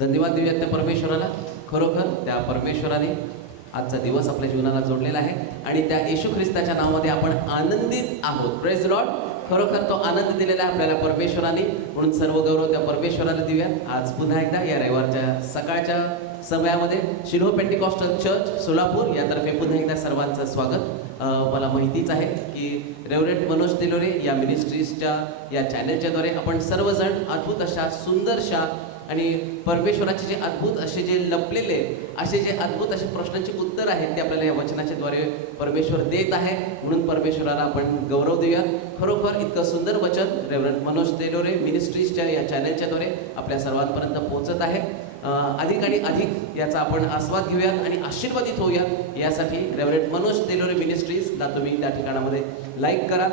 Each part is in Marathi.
धन्यवाद देऊयात त्या परमेश्वराला. खरोखर त्या परमेश्वराने आजचा दिवस आपल्या जीवनाला जोडलेला आहे आणि त्या येशू ख्रिस्ताच्या नावामध्ये आपण आनंदित आहोत. Praise Lord. खरोखर तो आनंद दिलेला आहे आपल्याला परमेश्वराने, म्हणून सर्व गौरव त्या परमेश्वराला देऊया. आज पुन्हा एकदा या रविवारच्या सकाळच्या समयामध्ये शिलोह पेंटिकॉस्टल चर्च सोलापूर यातर्फे पुन्हा एकदा सर्वांचं स्वागत. मला माहितीच आहे की रेव्हरंड मनोज तेलोरे या मिनिस्ट्रीजच्या या चॅनलच्याद्वारे आपण सर्वजण अद्भुत अशा सुंदरशा आणि परमेश्वराचे जे अद्भुत असे जे लपलेले असे जे अद्भुत असे प्रश्नांची उत्तर आहेत ते आपल्याला या वचनाच्या द्वारे परमेश्वर देत आहे, म्हणून परमेश्वराला आपण गौरव देऊया. खरोखर इतकं सुंदर वचन रेव्हरंड मनोज तेलोरे मिनिस्ट्रीजच्या या चॅनलच्याद्वारे आपल्या सर्वांपर्यंत पोहोचत आहे. अधिक आणि अधिक याचा आपण आस्वाद घेऊयात आणि आशीर्वादित होऊयात. यासाठी रेव्हरंड मनोज तेलोरे मिनिस्ट्रीजला तुम्ही त्या ठिकाणामध्ये लाईक करा,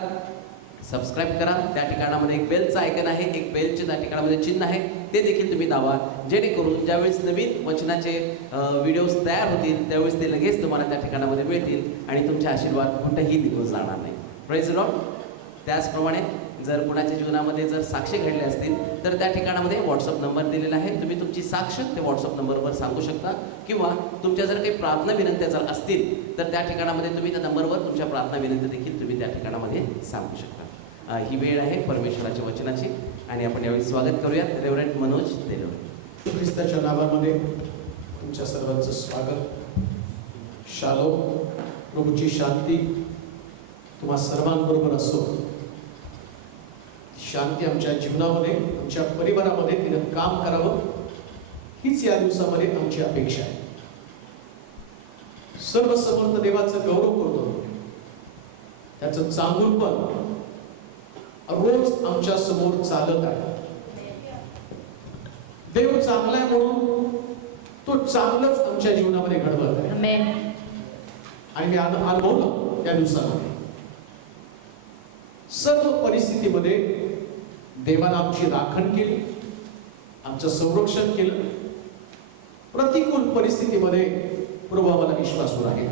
सबस्क्राईब करा. त्या ठिकाणामध्ये एक बेलचं आयकन आहे, एक बेलचे त्या ठिकाणामध्ये चिन्ह आहे, ते देखील तुम्ही दाबा, जेणेकरून ज्यावेळेस नवीन वचनाचे व्हिडिओज तयार होतील त्यावेळेस ते लगेच तुम्हाला त्या ठिकाणामध्ये मिळतील आणि तुमचे आशीर्वाद कुठेही निघून जाणार नाही. Praise Lord. त्याचप्रमाणे जर कुणाच्या जीवनामध्ये जर साक्षी घडले असतील तर त्या ठिकाणामध्ये व्हॉट्सअप नंबर दिलेला आहे. तुम्ही तुमची साक्ष ते व्हॉट्सअप नंबरवर सांगू शकता, किंवा तुमच्या जर काही प्रार्थना विनंत्या जर असतील तर त्या ठिकाणामध्ये तुम्ही त्या नंबरवर तुमच्या प्रार्थना विनंती देखील तुम्ही त्या ठिकाणामध्ये सांगू शकता. ही वेळ आहे परमेश्वराच्या वचनाची आणि आपण यावेळी स्वागत करूयात रेव्हरंड मनोज तेलोरे. ख्रिस्ताच्या नावामध्ये तुमच्या सर्वांचं स्वागत. शालोम. प्रभूची शांती तुम्हा सर्वांबरोबर असो. शांती आमच्या जीवनामध्ये आमच्या परिवारामध्ये तिनं काम करावं हीच या दिवसामध्ये आमची अपेक्षा आहे. सर्व समर्थ देवाचं गौरव करतो. त्याचं चांगुलपण रोज आमच्या समोर चालत आहे. देव चांगला आहे म्हणून तो चांगलंच आमच्या जीवनामध्ये घडवत आहे. आणि मी अनुभवलं त्या दिवसामध्ये सर्व परिस्थितीमध्ये देवाने आमची राखण केली, आमचं संरक्षण केलं. प्रतिकूल परिस्थितीमध्ये प्रभू आम्हाला विश्वासू राहिला.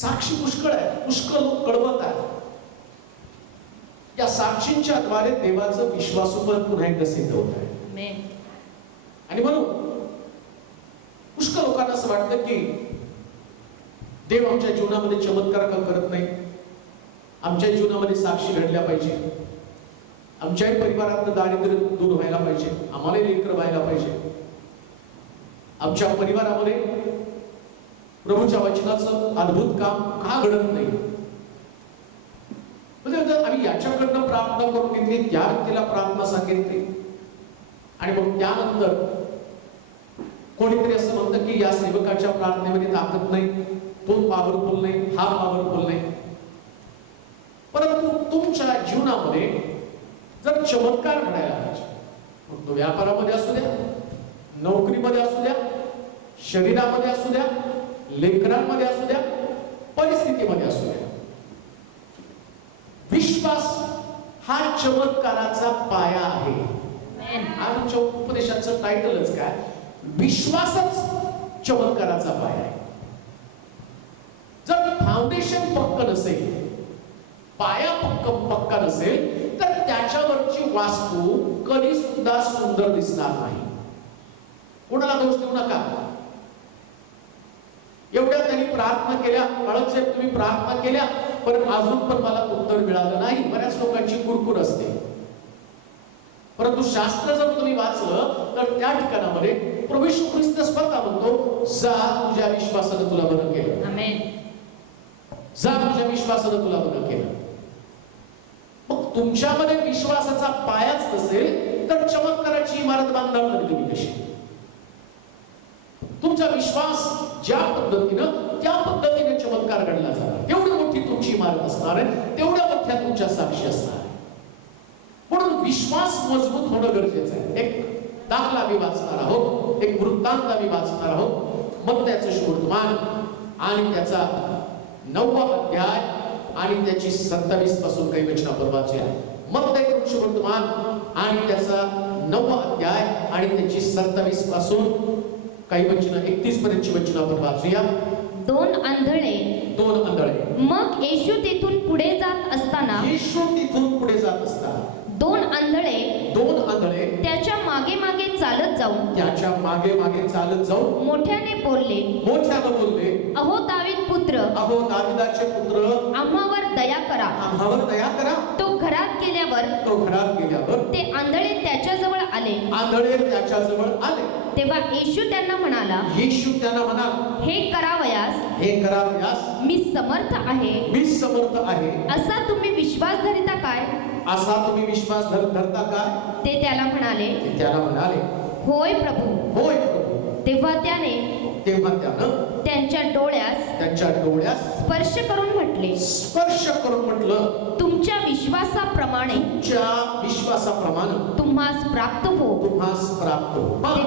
साक्षी पुष्कळ आहे, पुष्कळ लोक कळवत आहेत. या साक्षींच्या द्वारे देवाचं विश्वासूपण पुन्हा एकदा सिद्ध होत आहे. आणि म्हणून पुष्कळ लोकांना असं वाटतं की देव आमच्या जीवनामध्ये चमत्कार का करत नाही, आमच्या जीवनामध्ये साक्षी घडल्या पाहिजे, आमच्याही परिवारातलं दारिद्र्य दूर व्हायला पाहिजे, आम्हाला लेकर व्हायला पाहिजे, आमच्या परिवारामध्ये प्रभूच्या वचनाचं अद्भुत काम का घडत नाही. म्हणजे आम्ही याच्याकडनं प्रार्थना करून घेतली, त्या व्यक्तीला प्रार्थना सांगितली आणि मग त्यानंतर कोणीतरी असं म्हणतं की या सेवकाच्या प्रार्थनेमध्ये ताकद नाही, तो पॉवरफुल नाही, हा पॉवरफुल नाही. परंतु तुमच्या जीवनामध्ये जर चमत्कार घडायला पाहिजे, मग तो व्यापारामध्ये असू द्या, नोकरीमध्ये असू द्या, शरीरामध्ये असू द्या, लेकरांमध्ये असू द्या, परिस्थितीमध्ये असू द्या, विश्वास हा चमत्काराचा पाया आहे. आमच्या उपदेशाचं टायटलच काय, विश्वासच चमत्काराचा पाया आहे. जर फाउंडेशन पक्क नसेल, पाया पक्का नसेल तर त्याच्यावरची वास्तू कधी सुद्धा सुंदर दिसणार नाही. कोणाला दोष देऊ नका. एवढ्या त्यांनी प्रार्थना केल्या, काळच तुम्ही प्रार्थना केल्या पण अजून पण मला उत्तर मिळालं नाही. बऱ्याच लोकांची कुरकुर असते. परंतु शास्त्र जर तुम्ही वाचलं तर त्या ठिकाणामध्ये प्रभू येशू ख्रिस्त स्वतः म्हणतो, जा तुझ्या विश्वासाने तुला बरं केलं. आमेन. जा तुझ्या विश्वासाने तुला बरं केलं. मग तुमच्यामध्ये विश्वासाचा पायाच नसेल तर चमत्काराची इमारत बांधणार तरी तुम्ही कशी. तुमचा विश्वास ज्या पद्धतीनं त्या पद्धतीने चमत्कार घडला जाणार, तेवढी मोठी तुमची इमारत असणार आहे, तेवढ्या मोठ्या तुमच्या साक्षी असणार आहे. म्हणून विश्वास मजबूत होणं गरजेचं आहे. एक दाखला आम्ही वाचणार आहोत, एक वृत्तांत आम्ही वाचणार आहोत. मग त्याचं शुभवर्तमान आणि त्याचा 9वा अध्याय आणि त्याची 27 पासून काही वचन आपण वाचूया. मग त्याचं शुभवर्तमान आणि त्याचा 9वा अध्याय आणि त्याची 27 पासून काही वचन 31 पर्यंतची वचन आपण वाचूया. दोन आंधळे मग येशू तिथून पुढे जात असताना दोन आंधळे दोन आंधळे त्याच्या मागे मागे चालत जाऊन त्याच्या मागे मागे चालत जाऊन मोठ्याने बोलले, मोठ्यानं बोलले, अहो दावीद पुत्र, अहो दाविदाचे पुत्र, आम्हावर दया करा. आम्हावर दया करा. तो घरात गेल्यावर तो घरात गेल्यावर ते आंधळे त्याच्याजवळ आले. आंधळे त्याच्याजवळ आले. तेव्हा येशू त्यांना म्हणाला, येशू त्यांना म्हणाला, हे करावयास हे करावयास मी समर्थ आहे, मी समर्थ आहे. असा तुम्ही विश्वास धरिता काय? असा तुम्ही विश्वास धरता का? ते त्याला म्हणाले, ते त्याला म्हणाले, होय प्रभू. होय प्रभू. तेव्हा त्याने तेव्हा त्यानं त्यांच्या डोळ्यास त्यांच्या डोळ्यास स्पर्श करून म्हटले, स्पर्श करून म्हटलं, तुमच्या विश्वासाप्रमाणे तुमच्या विश्वासाप्रमाणे तुम्हास प्राप्त हो. तुम्हास प्राप्त हो. पहा,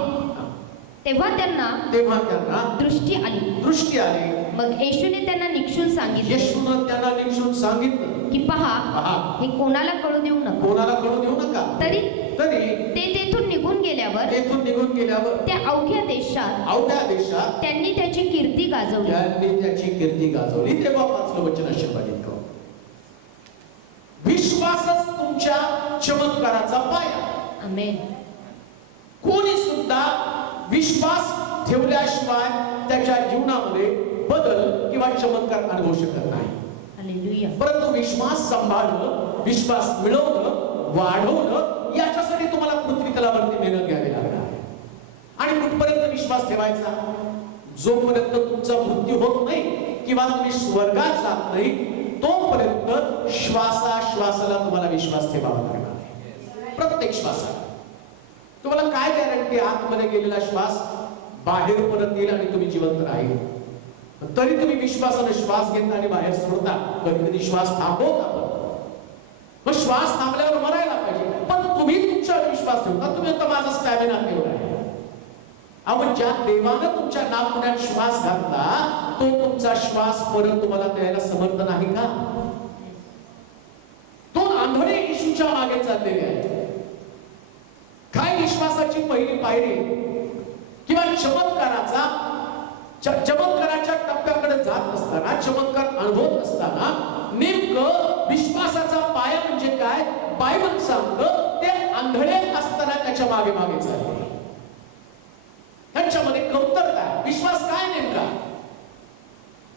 तेव्हा त्यांना तेव्हा त्यांना दृष्टी आली. दृष्टी आली. मग येशूने त्यांना निक्षून सांगितले येशूनं त्यांना निक्षून सांगितलं की पहा, पहा, हे कोणाला कळू देऊ नका. कोणाला कळू देऊ नका. तरी तरी ते तेथून निघून गेल्यावर तेथून निघून गेल्यावर त्या अवघ्या देशात अवघ्या देशात त्यांनी त्याची कीर्ती गाजवली. त्यांनी त्याची कीर्ती गाजवली. तेव्हा वाचलं वचन आशीर्वादित करू. विश्वासच तुमच्या चमत्काराचा पाया. आमेन. कोणी सुद्धा विश्वास ठेवल्याशिवाय त्याच्या जीवनामध्ये बदल किंवा चमत्कार अनुभवू शकत नाही. हालेलुया. परंतु विश्वास सांभाळणं, विश्वास मिळवणं, वाढवणं याच्यासाठी तुम्हाला पृथ्वी तलावरती मेहनत घ्यावी लागणार आहे. आणि कुठपर्यंत विश्वास ठेवायचा? जोपर्यंत तुमचा मृत्यू होत नाही किंवा तुम्ही स्वर्गात जात नाही तोपर्यंत श्वासाश्वासाला तुम्हाला विश्वास ठेवावा लागणार आहे. प्रत्येक श्वासाला. तुम्हाला काय गॅरंटी? आतमध्ये गेलेला श्वास बाहेर परत येईल आणि तुम्ही जिवंत राहील. तरी तुम्ही विश्वासाने श्वास घेता आणि बाहेर सोडता. कधी कधी श्वास थांबवता. मग श्वास थांबल्यावर मरायला पाहिजे. पण तुम्ही तुमच्यावर विश्वास ठेवता. तुम्ही आता माझा स्टॅमिना केवढा आहे. आपण ज्या देवानं तुमच्या नाकपुड्यात श्वास घातला तो तुमचा श्वास परत तुम्हाला द्यायला समर्थ नाही का? तो आंधळे येशूच्या मागे चाललेले आहेत. काय विश्वासाची पहिली पायरी किंवा चमत्काराच्या टप्प्याकडे जात असताना, चमत्कार अनुभवत असताना नेमकं विश्वासाचा पाया म्हणजे काय? बायबल सांगतं ते आंधळे असताना त्याच्या मागे मागे चालले. त्यांच्यामध्ये कमतरता आहे. विश्वास काय नेमका?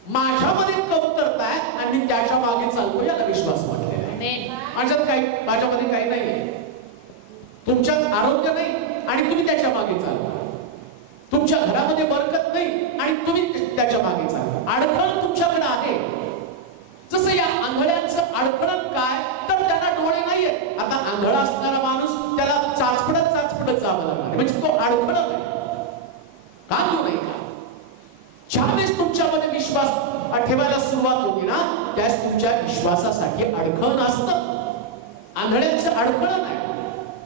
माझ्यामध्ये कमतरता आहे आणि मी त्याच्या मागे चालतो, याला विश्वास म्हटलेला आहे. माझ्यामध्ये काही नाही. तुमच्यात आरोग्य नाही आणि तुम्ही त्याच्या मागे चालता. तुमच्या घरामध्ये बरकत नाही आणि तुम्ही त्याच्या मागे चालता. अडखळ तुमच्याकडे आहे. जसं या आंधळ्यांचं अडखळण काय? तर त्यांना डोळे नाहीये. आता आंधळा असणारा माणूस त्याला चाचपडत जावं लागणार, म्हणजे तो अडखळ आहे. काम नाही का? ज्यावेळेस तुमच्यामध्ये विश्वास ठेवायला सुरुवात होती ना, त्यास तुमच्या विश्वासासाठी अडखळ असतं. आंधळ्यांचं अडखळ नाही.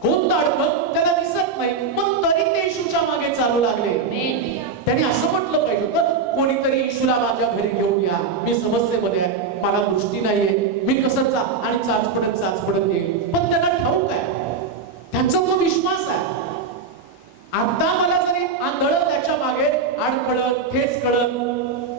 कोणतं अडखळ? त्याला दिसत नाही, पण तरी ते येशूच्या मागे चालू लागले. त्यांनी असं म्हटलं पाहिजे होतं, कोणीतरी येशूला माझ्या घरी घेऊन या, मी समस्येमध्ये आहे, मला दृष्टी नाहीये, मी कसं आणि चाचपडत येईल. पण त्यांना ठाऊक आहे, त्यांचा तो विश्वास आहे. आता मला जरी आंधळ त्याच्या मागे अडखळत ठेच कळत,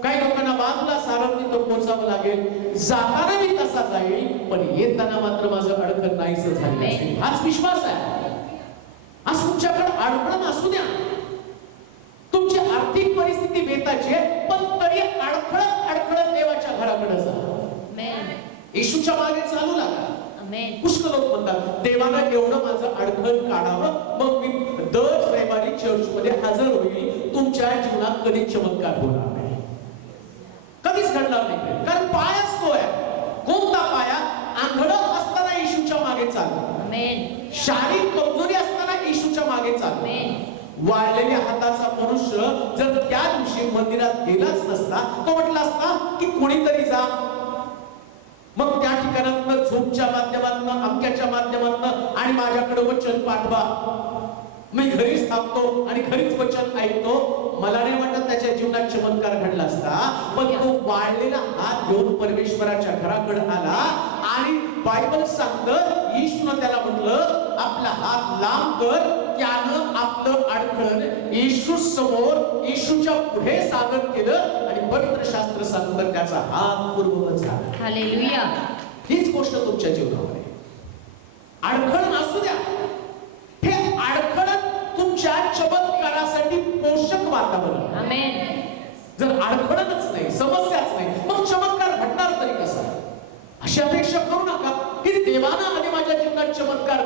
काही लोकांना बाजूला सारत तिथं पोहोचावं लागेल, जाताना मी तसा जाईल, पण येताना मात्र माझं अडखळ नाहीच झालं. हाच विश्वास आहे. आज तुमच्याकडे अडखळ असू द्या, तुमची आर्थिक परिस्थिती बेताची आहे, पण तरी अडखळत देवाच्या घराकडे जा. येशूच्या मागे चालू लागा. पुष्कळ लोक म्हणतात, देवानं एवढं माझं अडखळ काढावं, मग मी दर रविवारी चर्चमध्ये हजर होईल. तुमच्या जीवनात कधीच चमत्कार होणार नाही, कधीच घडणार नाही. कारण पायाच तो आहे. कोणता पाया? आंधळ असताना येशूच्या मागे चालणं, शारीरिक कमजोरी असताना येशूच्या मागे चालणं. वाळलेल्या हाताचा मनुष्य जर त्या दिवशी मंदिरात गेलाच नसता, तो म्हटला असता की कोणीतरी जा, मग त्या ठिकाणातनं झोपच्या माध्यमातनं, अमक्याच्या माध्यमातनं आणि माझ्याकडे वचन पाठवा, मी घरीच थांबतो आणि घरीच वचन ऐकतो. मला नाही वाटत त्याच्या जीवनात चमत्कार घडला असता. पण तो वाळलेला हात घेऊन परमेश्वराच्या घराकडे आला आणि बायबल सांगतं, येशूनं त्याला म्हटलं, आपला हात लांब कर. त्यानं आपलं अडखळ येशू समोर, येशूच्या पुढे सादर केलं आणि पवित्रशास्त्र सांगतं त्याचा हात पूर्ववत झाला. हालेलुया. हीच गोष्ट तुमच्या जीवनामध्ये. अडखळ असू द्या, हे अडखळ तुमच्या चमत्कारासाठी पोषक वातावरण. आमेन. जर अडखळच नाही, समस्याच नाही, मग चमत्कार घडणार तरी कसा? अशी अपेक्षा करू नका की देवानं आधी माझ्या जीवनात चमत्कार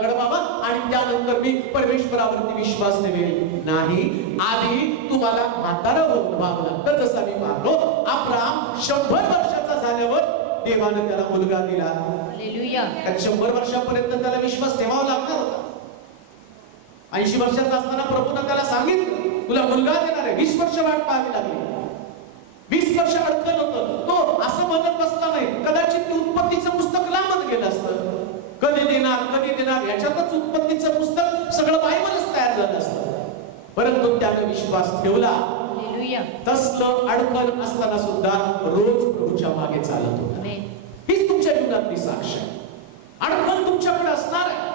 घडवावा आणि त्यानंतर मी परमेश्वरावरती विश्वास ठेवेल. नाही, आधी तुम्हाला म्हातारं व्हावं लागतं. जसं मी पाहतो, अब्राहम 100 वर्षाचा झाल्यावर देवानं त्याला मुलगा दिला. हालेलुया. कारण 100 वर्षापर्यंत त्याला विश्वास ठेवावा लागणार होता. 80 वर्षाचा असताना प्रभूनं त्याला सांगितलं तुला मुलगा देणार आहे. 20 वर्ष वाट पाहावी लागली. 20 वर्ष अडकलं होतं. तो असं म्हणत बसला नाही. कदाचित ते उत्पत्तीचं पुस्तक लांबत गेलं असतं. कधी देणार याच्यातच उत्पत्तीचं पुस्तक सगळं बायबलच तयार झालं असतं. परंतु त्याने विश्वास ठेवला. हालेलुया. तसलं अडकल असताना सुद्धा रोज प्रभूच्या मागे चालत होता. आमेन. हीच तुमच्या जीवनातली साक्ष आहे. अडकल तुमच्याकडे असणार आहे,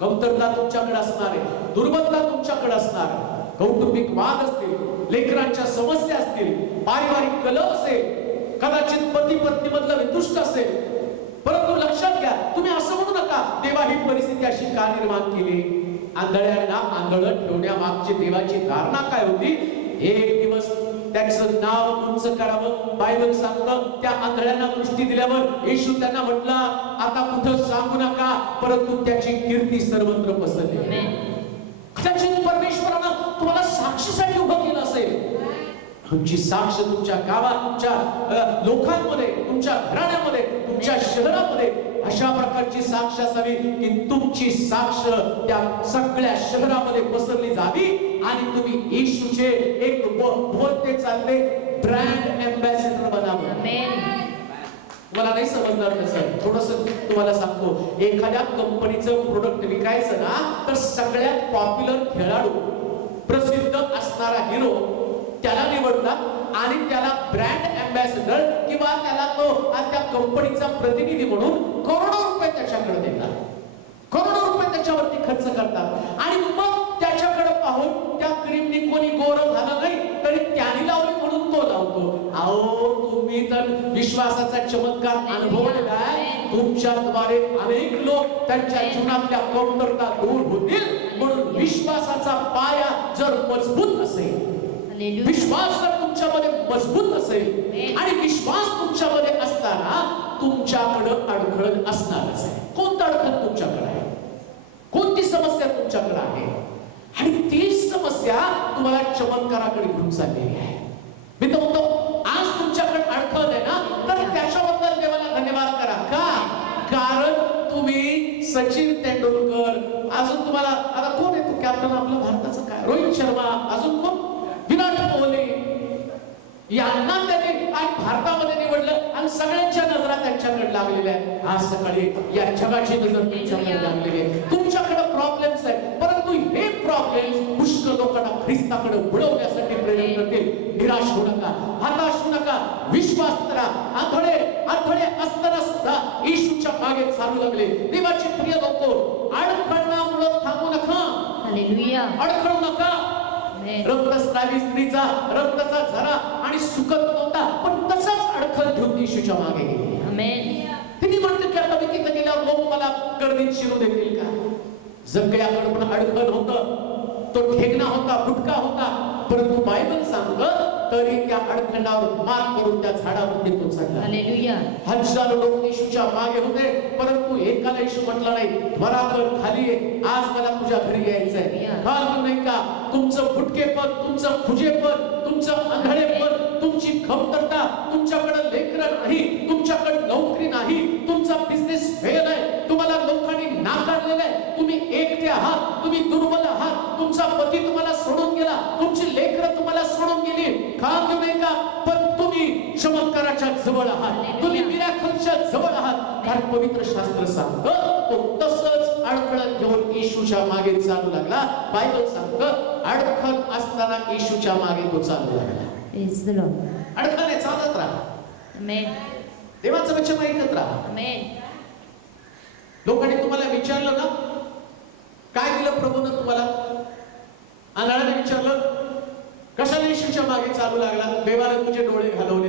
कमतरता तुमच्याकडे असणार आहे, दुर्बलता तुमच्याकडे असणार आहे, कौटुंबिक वाद असतील, लेकरांच्या समस्या असतील, पारिवारिक कलह असेल, कदाचित पती पत्नी मधला विदुष्ट असेल. परंतु लक्षात घ्या, तुम्ही असं म्हणू नका देवा ही परिस्थिती अशी का निर्माण केली. आंधळ्यांना आंधळ ठेवण्यामागची देवाची धारणा काय होती? एक दिवस त्याचं नाव उंच करावं. बायबल सांगतं त्या आंधळ्यांना दृष्टी दिल्यावर येशू त्यांना म्हटला आता कुठं सांगू नका, परंतु त्याची कीर्ती सर्वत्र पसरली. कदाचित परमेश्वरानं तुम्हाला साक्षीसाठी उभं केलं असेल. तुमची साक्ष तुमच्या गावात, तुमच्या लोकांमध्ये, तुमच्या घराण्यामध्ये, तुमच्या शहरामध्ये अशा प्रकारची साक्ष असावी की तुमची साक्ष त्या सगळ्या शहरामध्ये पसरली जावी आणि तुम्ही येशूचे एक बोलते चालते ब्रँड एम्बॅसेडर बनावं. आमेन. तुम्हाला नाही समजणार कसं, थोडंसं तुम्हाला सांगतो. एखाद्या कंपनीचं प्रोडक्ट विकायचं ना, तर सगळ्यात पॉप्युलर खेळाडू, प्रसिद्ध असणारा हिरो त्याला निवडतात आणि त्याला ब्रँड एम्बॅसेडर किंवा त्याला तो त्या कंपनीचा प्रतिनिधी म्हणून करोडो रुपये त्याच्याकडे देतात. करोडो रुपये त्याच्यावरती खर्च करतात आणि मग त्याच्याकडे पाहून त्या क्रीमनी कोणी गोरं झालं नाही तरी त्याने लावली म्हणून तो लावतो. अहो, तुम्ही तर विश्वासाचा चमत्कार अनुभवलेला आहे. तुमच्याद्वारे अनेक लोक त्यांच्या जीवनातल्या कमतरता दूर होतील. म्हणून विश्वासाचा पाया जर मजबूत असेल, विश्वास जर तुमच्यामध्ये मजबूत असेल आणि विश्वास तुमच्यामध्ये असताना तुमच्याकडे अडखळ असणारच आहे. कोणतं अडखळ तुमच्याकडे आहे? कोणती समस्या तुमच्याकडे आहे? आणि ती समस्या तुम्हाला चमत्काराकडे घेऊन चाललेली आहे. मी तर म्हणतो आज तुमच्याकडे अडखळ आहे ना, तर त्याच्याबद्दल देवाला धन्यवाद करा. का? कारण तुम्ही सचिन तेंडुलकर, अजून तुम्हाला आता कोण आहे तो कॅप्टन आपल्या भारताचं, काय रोहित शर्मा, अजून कोण, विराट कोहली, यांना त्यांनी आणि भारतामध्ये निवडलं आणि सगळ्यांच्या नजरा त्यांच्याकडे लागलेल्या आहेत. आज सकाळी या जगाची नजर तुमच्याकडे लागलेली आहे. तुमच्याकडे प्रॉब्लेम्स आहेत, परंतु हे प्रॉब्लेम्स पुष्कळ लोकांना ख्रिस्ताकडे वळवण्यासाठी प्रेरित करतील. निराश होऊ नका, हताश होऊ नका, विश्वास करा. आंधळे असताना सुद्धा येशूच्या मागे चालू लागले. देवाची प्रिय लोक, अडखळणामुळे थांबू नका. हालेलुया. अडखळू नका. रक्तस्रावी स्त्रीचा रक्ताचा झरा आणि सुकत नव्हता, पण तसाच अडखळ घेऊन येशूच्या मागे गेली. आमेन. तिने म्हटलं की आता मी तिथे गेल्यावर लोक मला गर्दीत शिरू देतील का? जगयाकडे पण अडखळ होतं, तो ठेंगणा होता, फुटका होता, परंतु बायबल सांगतं तरी त्या अडखळावर मात करून त्या झाडावरती तो चढला. हालेलुया. हजारो लोक येशूच्या मागे होते, परंतु एकाला येशू म्हटलं नाही बराबर खाली ये, आज मला तुझ्या घरी यायचंय. फालतू नाही का तुमचं फुटकेपण, तुमचं खुजेपण, तुमचं आंधळेपण, तुमची कमतरता, तुमच्याकडे लेकरं नाही, तुमच्याकडे नोकरी नाही, तुमचा बिझनेस फेल आहे, तुम्हाला लोकांनी नाकारलेलं आहे, तुम्ही एकटे आहात, तुम्ही दुर्बल आहात, तुमचा पती तुम्हाला सोडून गेला, तुमची लेकरं तुम्हाला सोडून गेली. का नाही का? पण तुम्ही चमत्काराच्या जवळ आहात, तुम्ही मिराकलच्या जवळ आहात. कारण पवित्र शास्त्र सांगतं तो तसंच अडखळत घेऊन येशूच्या मागे चालू लागला. बायबल सांगतं अडखळ असताना येशूच्या मागे तो चालू लागला. Praise the Lord. अडखळने चालत राहा. आमेन. देवाचं वचन ऐकत राहा. आमेन. लोकांनी तुम्हाला विचारलं ना काय दिलं प्रभूनं तुम्हाला, आंधळ्याने विचारलं कशाला येशूच्या मागे चालू लागला, देवाने तुझे डोळे घालवले.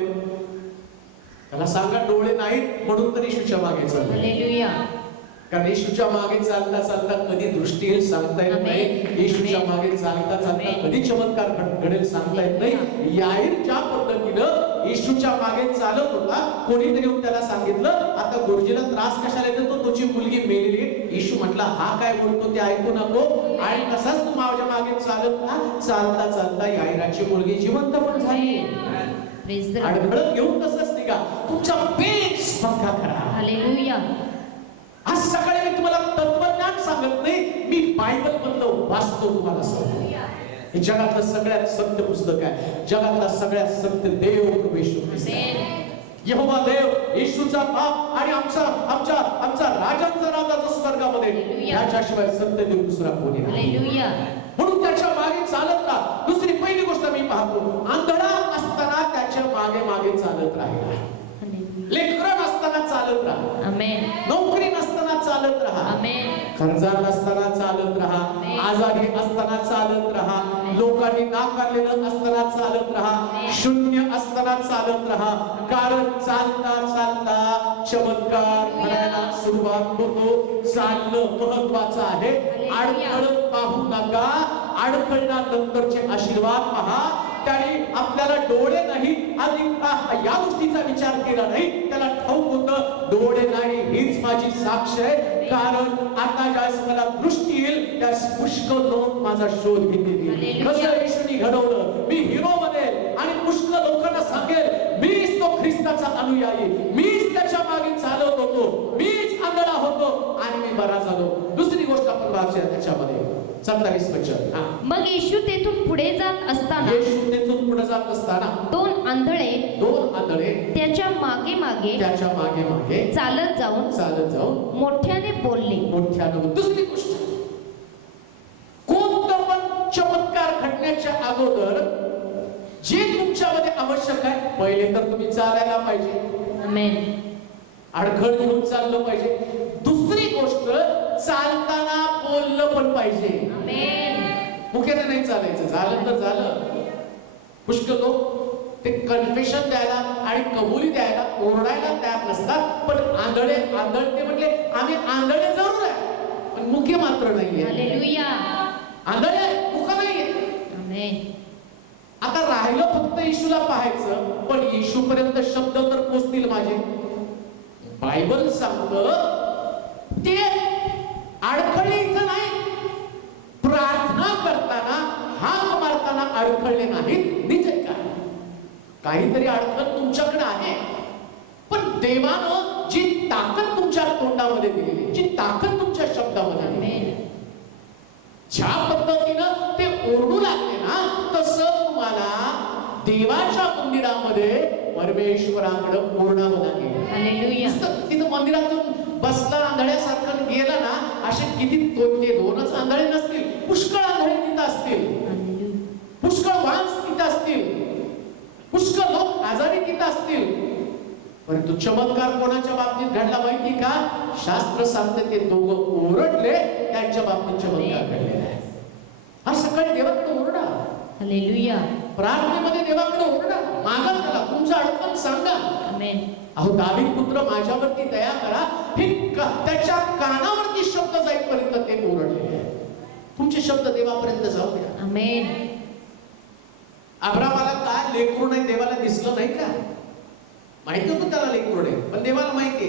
त्याला सांगा डोळे नाहीत म्हणून तर येशूच्या मागे चालू. हालेलुया. कारण येशूच्या मागे चालता चालता कधी दृष्टी येईल सांगता येत नाही. आमेन. येशूच्या आमेन. मागे चालता चालता आमेन. कधी चमत्कार घडेल सांगता येत नाही. याईर ज्या पद्धतीनं येशूच्या मागे चालत होता, कोणीतरी येऊन त्याला सांगितलं आता गुरुजीला त्रास कशाला येतो, तो तुझी मुलगी मेलेली आहे. येशू म्हटला हा काय बोलतो ते ऐकू नको. आणि तसाच तू माझ्या मागे चालत ना, चालता चालता याईराची मुलगी जिवंत पण झाली. Praise the Lord. अडखळत घेऊन तसंच निघा, तुमचा पेच पक्का करा. Hallelujah. आज सकाळी मी तुम्हाला तत्वज्ञान सांगत नाही, मी बायबल मधलं वाचतो तुम्हाला सांगतो. हे जगातलं सगळ्यात सत्य पुस्तक आहे. जगातला सगळ्यात सत्य देव प्रभू येशू ख्रिस्त आहे. Amen. यहोवा देव, येशूचा बाप आणि आमचा राजांचा राजा जो स्वर्गामध्ये, Hallelujah. याच्याशिवाय सत्य देव दुसरा कोणी नाही. Hallelujah. म्हणून त्याच्या मागे चालत राहा. दुसरी पहिली गोष्ट मी पाहतो, आंधळा असताना त्याच्या मागे मागे चालत राहिला. Hallelujah. लेकरं नसताना चालत राहा. Amen. नोकरी नसताना चालत राहा. Amen. कर्जार नसताना चालत राहा. Amen. आजारी असताना चालत राहा. Amen. लोकांनी नाकारलेलं असताना चालत राहा. Amen. शून्य असताना चालत राहा. कारण चालता चालता चमत्कार घडायला सुरुवात होतो. चालणं महत्वाचं आहे. Hallelujah. अडखळत पाहू नका. अडखळल्यानंतरचे आशीर्वाद पहा. त्याने आपल्याला डोळे नाही आणि या गोष्टीचा विचार केला नाही. त्याला ठाऊक होतं डोळे नाही हीच माझी साक्ष आहे. कारण आता ज्यावेळेस मला दृष्टी येईल त्यास पुष्कळ लोक माझा शोध घेतील. Hallelujah. कसं येशूनी घडवलं, मी हिरो बनेल आणि पुष्कळ लोकांना सांगेल मीच तो ख्रिस्ताचा अनुयायी, मीच त्याच्या मागे चालत होतो, मीच आंधळा होतो आणि मी बरा झालो. दुसरी गोष्ट आपण वाचूया त्याच्यामध्ये 27 वचन. मग येशू तेथून पुढे जात असताना येशू तेथून पुढे जात असताना दोन आंधळे दोन आंधळे त्याच्या मागे मागे त्याच्या मागे मागे चालत जाऊन मोठ्याने बोलले. मोठ्यानं. दुसरी गोष्ट, कोणतं पण चमत्कार घडण्याच्या अगोदर जे तुमच्यामध्ये आवश्यक आहे, पहिले तर तुम्ही चालायला पाहिजे. Amen. अडखळ घेऊन चाललं पाहिजे. दुसरी गोष्ट, चालताना बोललं पण पाहिजे. Amen. मुख्याने नाही चालायचं, झालं तर झालं. पुष्कळ लोक ते कन्फेशन द्यायला आणि कबुली द्यायला ओरडायला तयार नसतात. पण आंधळे म्हटले आम्ही आंधळे जरूर आहे पण मुख्य मात्र नाहीये. Hallelujah. आंधळे मुख नाहीये. Amen. आता राहिलं फक्त येशूला पाहायचं, पण येशू पर्यंत शब्द तर पोचतील माझे. बायबल सांगतं ते अडखळले इथं नाही, प्रार्थना करताना हाक मारताना अडखळले नाहीत. निश्चित का काहीतरी अडखळ तुमच्याकडे आहे, पण देवानं जी ताकद तुमच्या तोंडामध्ये दिलेली, जी ताकद तुमच्या शब्दामध्ये दिली, Amen. ज्या पद्धतीनं ते ओरडू लागले ना, तसं तुम्हाला देवाच्या मंदिरामध्ये परमेश्वराकडे ओरडावं लागेल. Hallelujah. नुसतं तिथं मंदिरातून बसला आंधळ्यासारखं गेला ना, असे किती ते दोनच आंधळे नसतील, पुष्कळ आंधळे तिथं असतील, Hallelujah. पुष्कळ वांस तिथं असतील, पुष्कळ लोक आजारी तिथं असतील. परंतु चमत्कार कोणाच्या बाबतीत घडला माहिती का? शास्त्र सांगते ते दोघं ओरडले, त्यांच्या बाबतीत चमत्कार घडलेला आहे. आज सकाळी देवाकडे ओरडा, Hallelujah. प्रार्थनेमध्ये देवाकडे ओरडा, मागा त्याला, तुमचं अडकण सांगा. Amen. अहो दावीद पुत्र माझ्यावरती दया करा, हे त्याच्या कानावरती शब्द जाईपर्यंत ते ओरडले. तुमचे शब्द देवापर्यंत जाऊ द्या. Amen. अब्रामाला काय लेकरू नाही, देवाला दिसलं नाही का? माहिती होतं त्याला लेकरू नाही, पण देवाला माहिती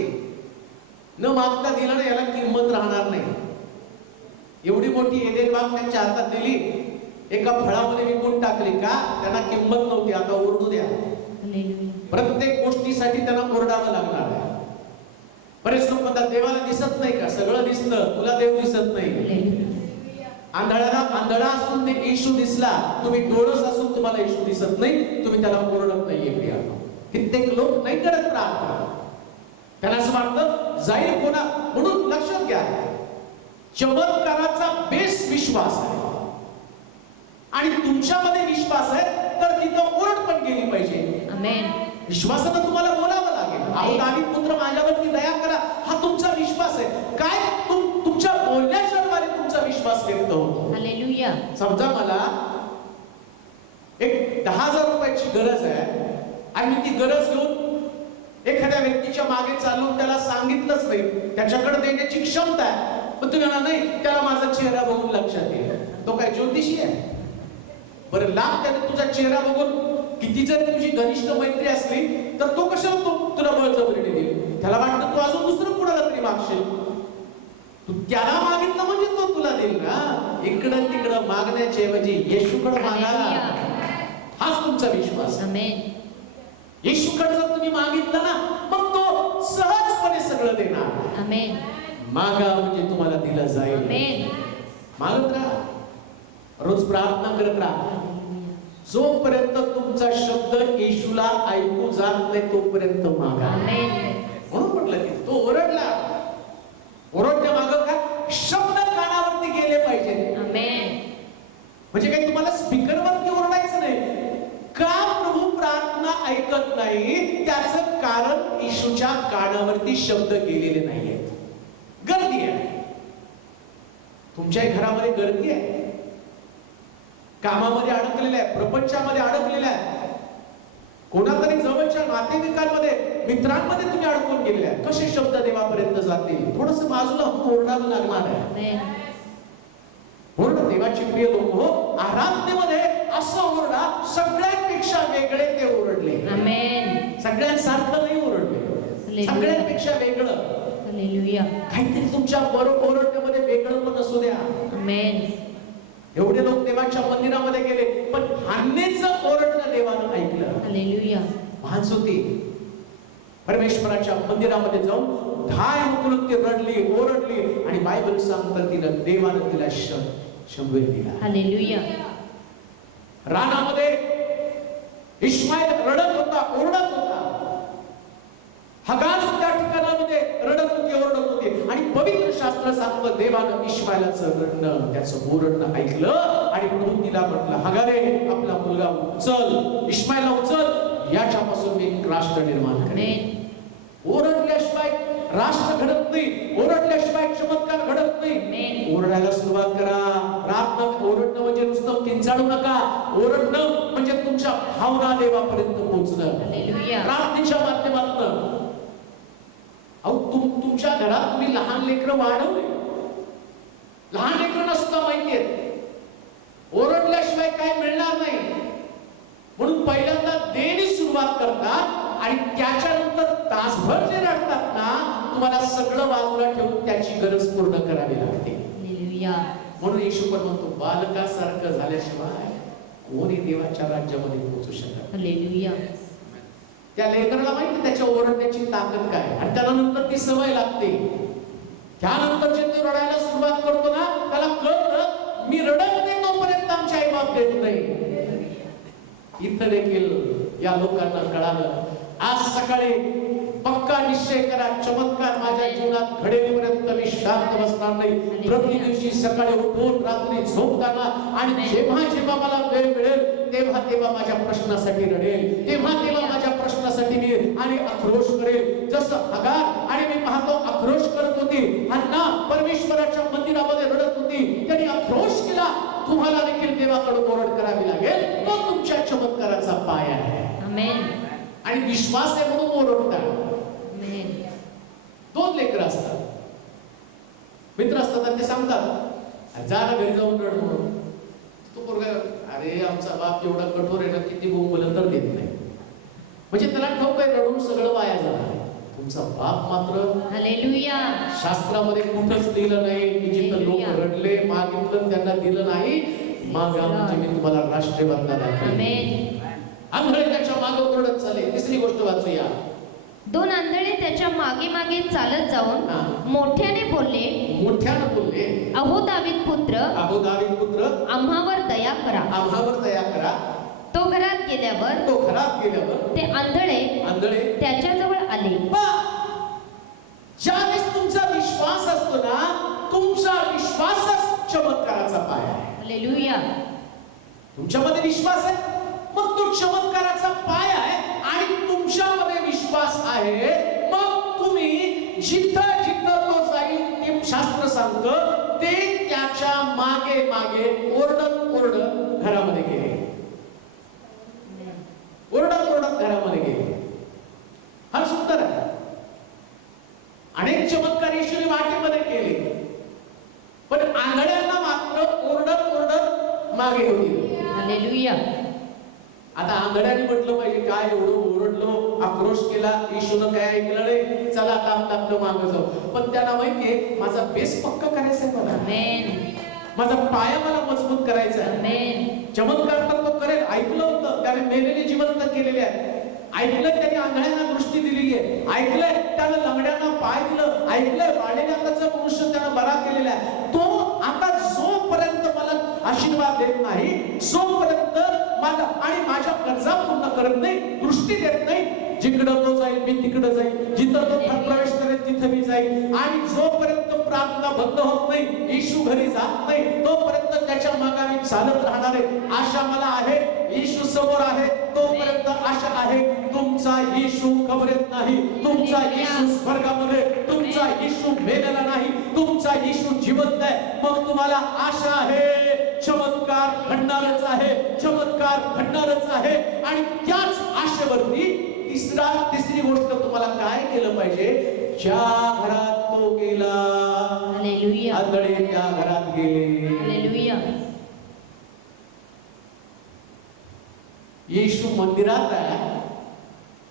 न मागता दिलं ना, याला किंमत राहणार नाही. एवढी मोठी एदेन बाग त्यांच्या हातात दिली, एका फळामध्ये विकून टाकली का? त्यांना किंमत नव्हती. आता ओरडू द्या. Hallelujah. प्रत्येक गोष्टीसाठी त्यांना ओरडावं लागणार आहे. बरेच लोक म्हणतात देवाला दिसत नाही का? सगळं दिसतं, तुला देव दिसत नाही. Hallelujah. आंधळा असून ते येशू दिसला, तुम्ही डोळस असून तुम्हाला येशू दिसत नाही, तुम्ही त्याला ओरडत नाहीये. प्रिया, कित्येक लोक नाही करत प्रार्थना, त्यांना असं वाटतं जाईल कोणा. म्हणून लक्षात घ्या, चमत्काराचा बेस विश्वास आहे आणि तुमच्यामध्ये विश्वास आहे तर तिथं ओरड पण गेली पाहिजे. Amen. विश्वासानं तुम्हाला बोलावं लागेल. अहो दावीद पुत्र माझ्यावरती दया करा, हा तुमचा विश्वास आहे. काय तुमच्या बोलण्याच्या द्वारे तुमचा विश्वास व्यक्त होतो. Hallelujah. समजा मला एक 10,000 रुपयाची गरज आहे आणि मी ती गरज घेऊन एखाद्या व्यक्तीच्या मागे चालून त्याला सांगितलंच नाही, त्याच्याकडे देण्याची क्षमता आहे, पण तुम्ही म्हणा नाही त्याला माझा चेहरा बघून लक्षात येईल. तो काय ज्योतिषी आहे? बरं लाभ त्याने तुझा चेहरा बघून, किती जरी तुझी घनिष्ठ मैत्री असली तर तो कशाला तुला बळजबरीने देईल? त्याला वाटतं तू अजून दुसरं कुणाला तरी मागशील, तू त्याला मागितलं म्हणजे तो तुला देईल ना. इकडं तिकडं मागण्याचे ऐवजी येशूकडे मागा, हाच तुमचा विश्वास. आमेन. येशूकडे जर तुम्ही मागितलं ना, मग तो सहजपणे सगळं देणार. आमेन. मागा म्हणजे तुम्हाला दिलं जाईल. आमेन. मागत राहा, रोज प्रार्थना करत राहा. जोपर्यंत तुमचा शब्द येशूला ऐकू जात नाही तोपर्यंत मागा. आमेन. म्हणून म्हटलं की तो ओरडला, ओरडण्या मागं काय शब्द कानावरती गेले पाहिजे. आमेन. म्हणजे काही तुम्हाला स्पीकरवरती ओरडायचं नाही. का प्रभू प्रार्थना ऐकत नाही? त्याचं कारण येशूच्या कानावरती शब्द गेलेले नाहीयेत. गर्दी आहे, तुमच्या घरामध्ये गर्दी आहे, कामामध्ये अडकलेल्या आहे, प्रपंचामध्ये अडकलेल्या आहे, कोणातरी जवळच्या नातेवाईकांमध्ये, मित्रांमध्ये तुम्ही अडकून गेलेले आहे. कसे शब्द देवापर्यंत जातील? थोडस बाजूला ओरडावं लागणार आहे. आमेन. ओरडा, देवाची प्रिय लोक हो, आराधनेमध्ये असं ओरडा, सगळ्यांपेक्षा वेगळे ते ओरडले. आमेन. सगळ्यांसारखं नाही ओरडले, सगळ्यांपेक्षा वेगळं. हालेलुया. काहीतरी तुमच्या बरोबर ओरडण्यामध्ये वेगळं पण असू द्या. आमेन. एवढे लोक देवाच्या मंदिरामध्ये गेले, पण हान्नेचं ओरडणं देवानं ऐकलं. हालेलुया. भान होती. परमेश्वराच्या मंदिरामध्ये जाऊन धाय मुकुलून ती रडली, ओरडली, आणि बायबल सांगतं तिला देवानं तिला शंभर दिला. हालेलुया. रानामध्ये इश्माईल रडत होता, ओरडत होता. हगार त्या ठिकाणामध्ये रडत होती, ओरडत होती, आणि पवित्र शास्त्र सांगतं देवानं इश्माईलाचं रडणं, त्याचं ओरडणं ऐकलं, आणि म्हणून तिला म्हटलं, हगारे आपला मुलगा उचल, इश्माईलला उचल, याच्यापासून मी एक राष्ट्र निर्माण करेन. ओरडल्याशिवाय राष्ट्र घडत नाही, ओरडल्याशिवाय चमत्कार घडत नाही. ओरडायला सुरुवात करा. प्रार्थना ओरडणं म्हणजे नुसतं किंचाळू नका. ओरडणं म्हणजे तुमच्या भावना देवापर्यंत पोहोचणं. हालेलुया. प्रार्थनेच्या माध्यमातून. अहो तुमच्या घरात तुम्ही लहान लेकरं वाढवले, लहान लेकरं नसतं माहितीये, ओरडल्याशिवाय काय मिळणार नाही. म्हणून पहिल्यांदा देणे सुरुवात करतात, आणि त्याच्यानंतर तासभर जे रडतात ना, तुम्हाला सगळं बाजूला ठेवून त्याची गरज पूर्ण करावी लागते. हालेलुया. म्हणून येशू पण म्हणतो, बालकासारखं झाल्याशिवाय कोणी देवाच्या राज्यामध्ये पोहोचू शकत. हालेलुया. त्या लेकराला माहिती त्याच्या ओरडण्याची ताकद काय, आणि त्याला नंतर ती सवय लागते. त्यानंतर जे तो रडायला सुरुवात करतो ना, त्याला कळतं मी रडत नाही तोपर्यंत आमचे आई बाप देत नाही. इथं देखील या लोकांना कळालं. आज सकाळी पक्का निश्चय करा, चमत्कार माझ्या जीवनात घडेपर्यंत मी शांत बसणार नाही. प्रति दिवशी सकाळी उठून रात्री झोपताना आणि जेव्हा जेव्हा मला वेळ मिळेल तेव्हा तेव्हा माझ्या प्रश्नासाठी रडेल, तेव्हा तेव्हा माझ्या प्रश्नासाठी मी आणि आक्रोश करेल. जसं हगार आणि मी पाहतो आक्रोश करत होती, हन्ना परमेश्वराच्या मंदिरामध्ये रडत होती, त्यांनी आक्रोश केला. तुम्हाला देखील देवाकडे ओरड करावी लागेल. तो तुमच्या चमत्काराचा पाया आहे. आमेन. आणि विश्वास आहे म्हणून ओरडतात. आमेन. दोन लेकरं असतात, मित्र असतात, आणि ते सांगतात जा ना घरी जाऊन रड म्हणून. तो पोरगा, अरे आमचा बाप एवढा कठोर आहे ना, किती बोंबलं तर देत नाही. म्हणजे त्याला ठाऊक आहे रडून सगळं वाया जाणार. तुमचा बाप मात्र, हालेलुया. शास्त्रामध्ये कुठंच लिहिलं नाही की जिथं लोक रडले, मागितलं त्यांना दिलं नाही, मागा म्हणजे मी तुम्हाला राष्ट्रवंदना दाखवेन. आमेन. आंधळे त्याच्या मागे ओरडत चालले. तिसरी गोष्ट वाचूया. दोन आंधळे त्याच्या मागे मागे चालत जाऊन हा. मोठ्याने बोलले, मोठ्यानं बोलले, अहो दावीद पुत्र, अहो दावीद पुत्र, आम्हावर दया करा. आम्हावर दया करा. तो घरात गेल्यावर तो घरात गेल्यावर ते आंधळे त्याच्याजवळ आले. ज्यावेळेस तुमचा विश्वास असतो ना, तुमचा विश्वासच चमत्काराचा पाया आहे. हालेलुया. तुमच्यामध्ये विश्वास आहे, मग तो चमत्काराचा पाया आहे. आणि तुमच्यामध्ये विश्वास आहे, मग तुम्ही जिथं जिथं तो जाईल ते शास्त्र सांगतं ते त्याच्या मागे मागे ओरडत ओरडत घरामध्ये गेले. ओरडत ओरडत घरामध्ये गेले. हा सुंदर मागे होतील. हालेलुया. आता आंधळ्याने म्हटलं पाहिजे, काय एवढं ओरडलो, आक्रोश केला, येशूनं काय ऐकलं नाही, चला आता आपलं मागं जाऊ. पण त्यांना माहितीये माझा बेस पक्का करायचा आहे, मला आमेन. माझा पाया मला मजबूत करायचा आहे. आमेन. चमत्कार तर तो करेल. ऐकलं होतं त्याने मेलेले जिवंत केलेले आहे, ऐकलंय त्याने आंधळ्यांना दृष्टी दिलेली आहे, ऐकलंय त्यानं लंगड्यांना पाय दिलं, ऐकलंय वाढलेल्याचा मनुष्य त्यानं बरा केलेला आहे. तो आता जोपर्यंत मला आशीर्वाद देत नाही, जोपर्यंत माझा आणि माझ्या गरजा पूर्ण करत नाही, दृष्टी देत नाही, जिकडं तो जाईल मी तिकडं जाईल, जिथं तो प्रवेश करेल तिथं मी जाईल. आणि जोपर्यंत प्रार्थना बंद होत नाही, येशू घरी जात नाही, तोपर्यंत त्याच्या मागे मी चालत राहणार आहे. आशा मला आहे, येशू समोर आहे, तोपर्यंत आशा आहे. तुमचा येशू खबरेत नाही, तुमचा येशू स्वर्गामध्ये, तुमचा येशू मेलेला नाही, तुमचा येशू जिवंत आहे. मग तुम्हाला आशा आहे, चमत्कार घडणारच आहे, चमत्कार घडणारच आहे. आणि त्याच आशेवरती तिसरी गोष्ट तुम्हाला काय केलं पाहिजे, ज्या घरात तो गेला, हालेलुया. आंधळे त्या घरात गेले. हालेलुया. येशू मंदिरात आहे,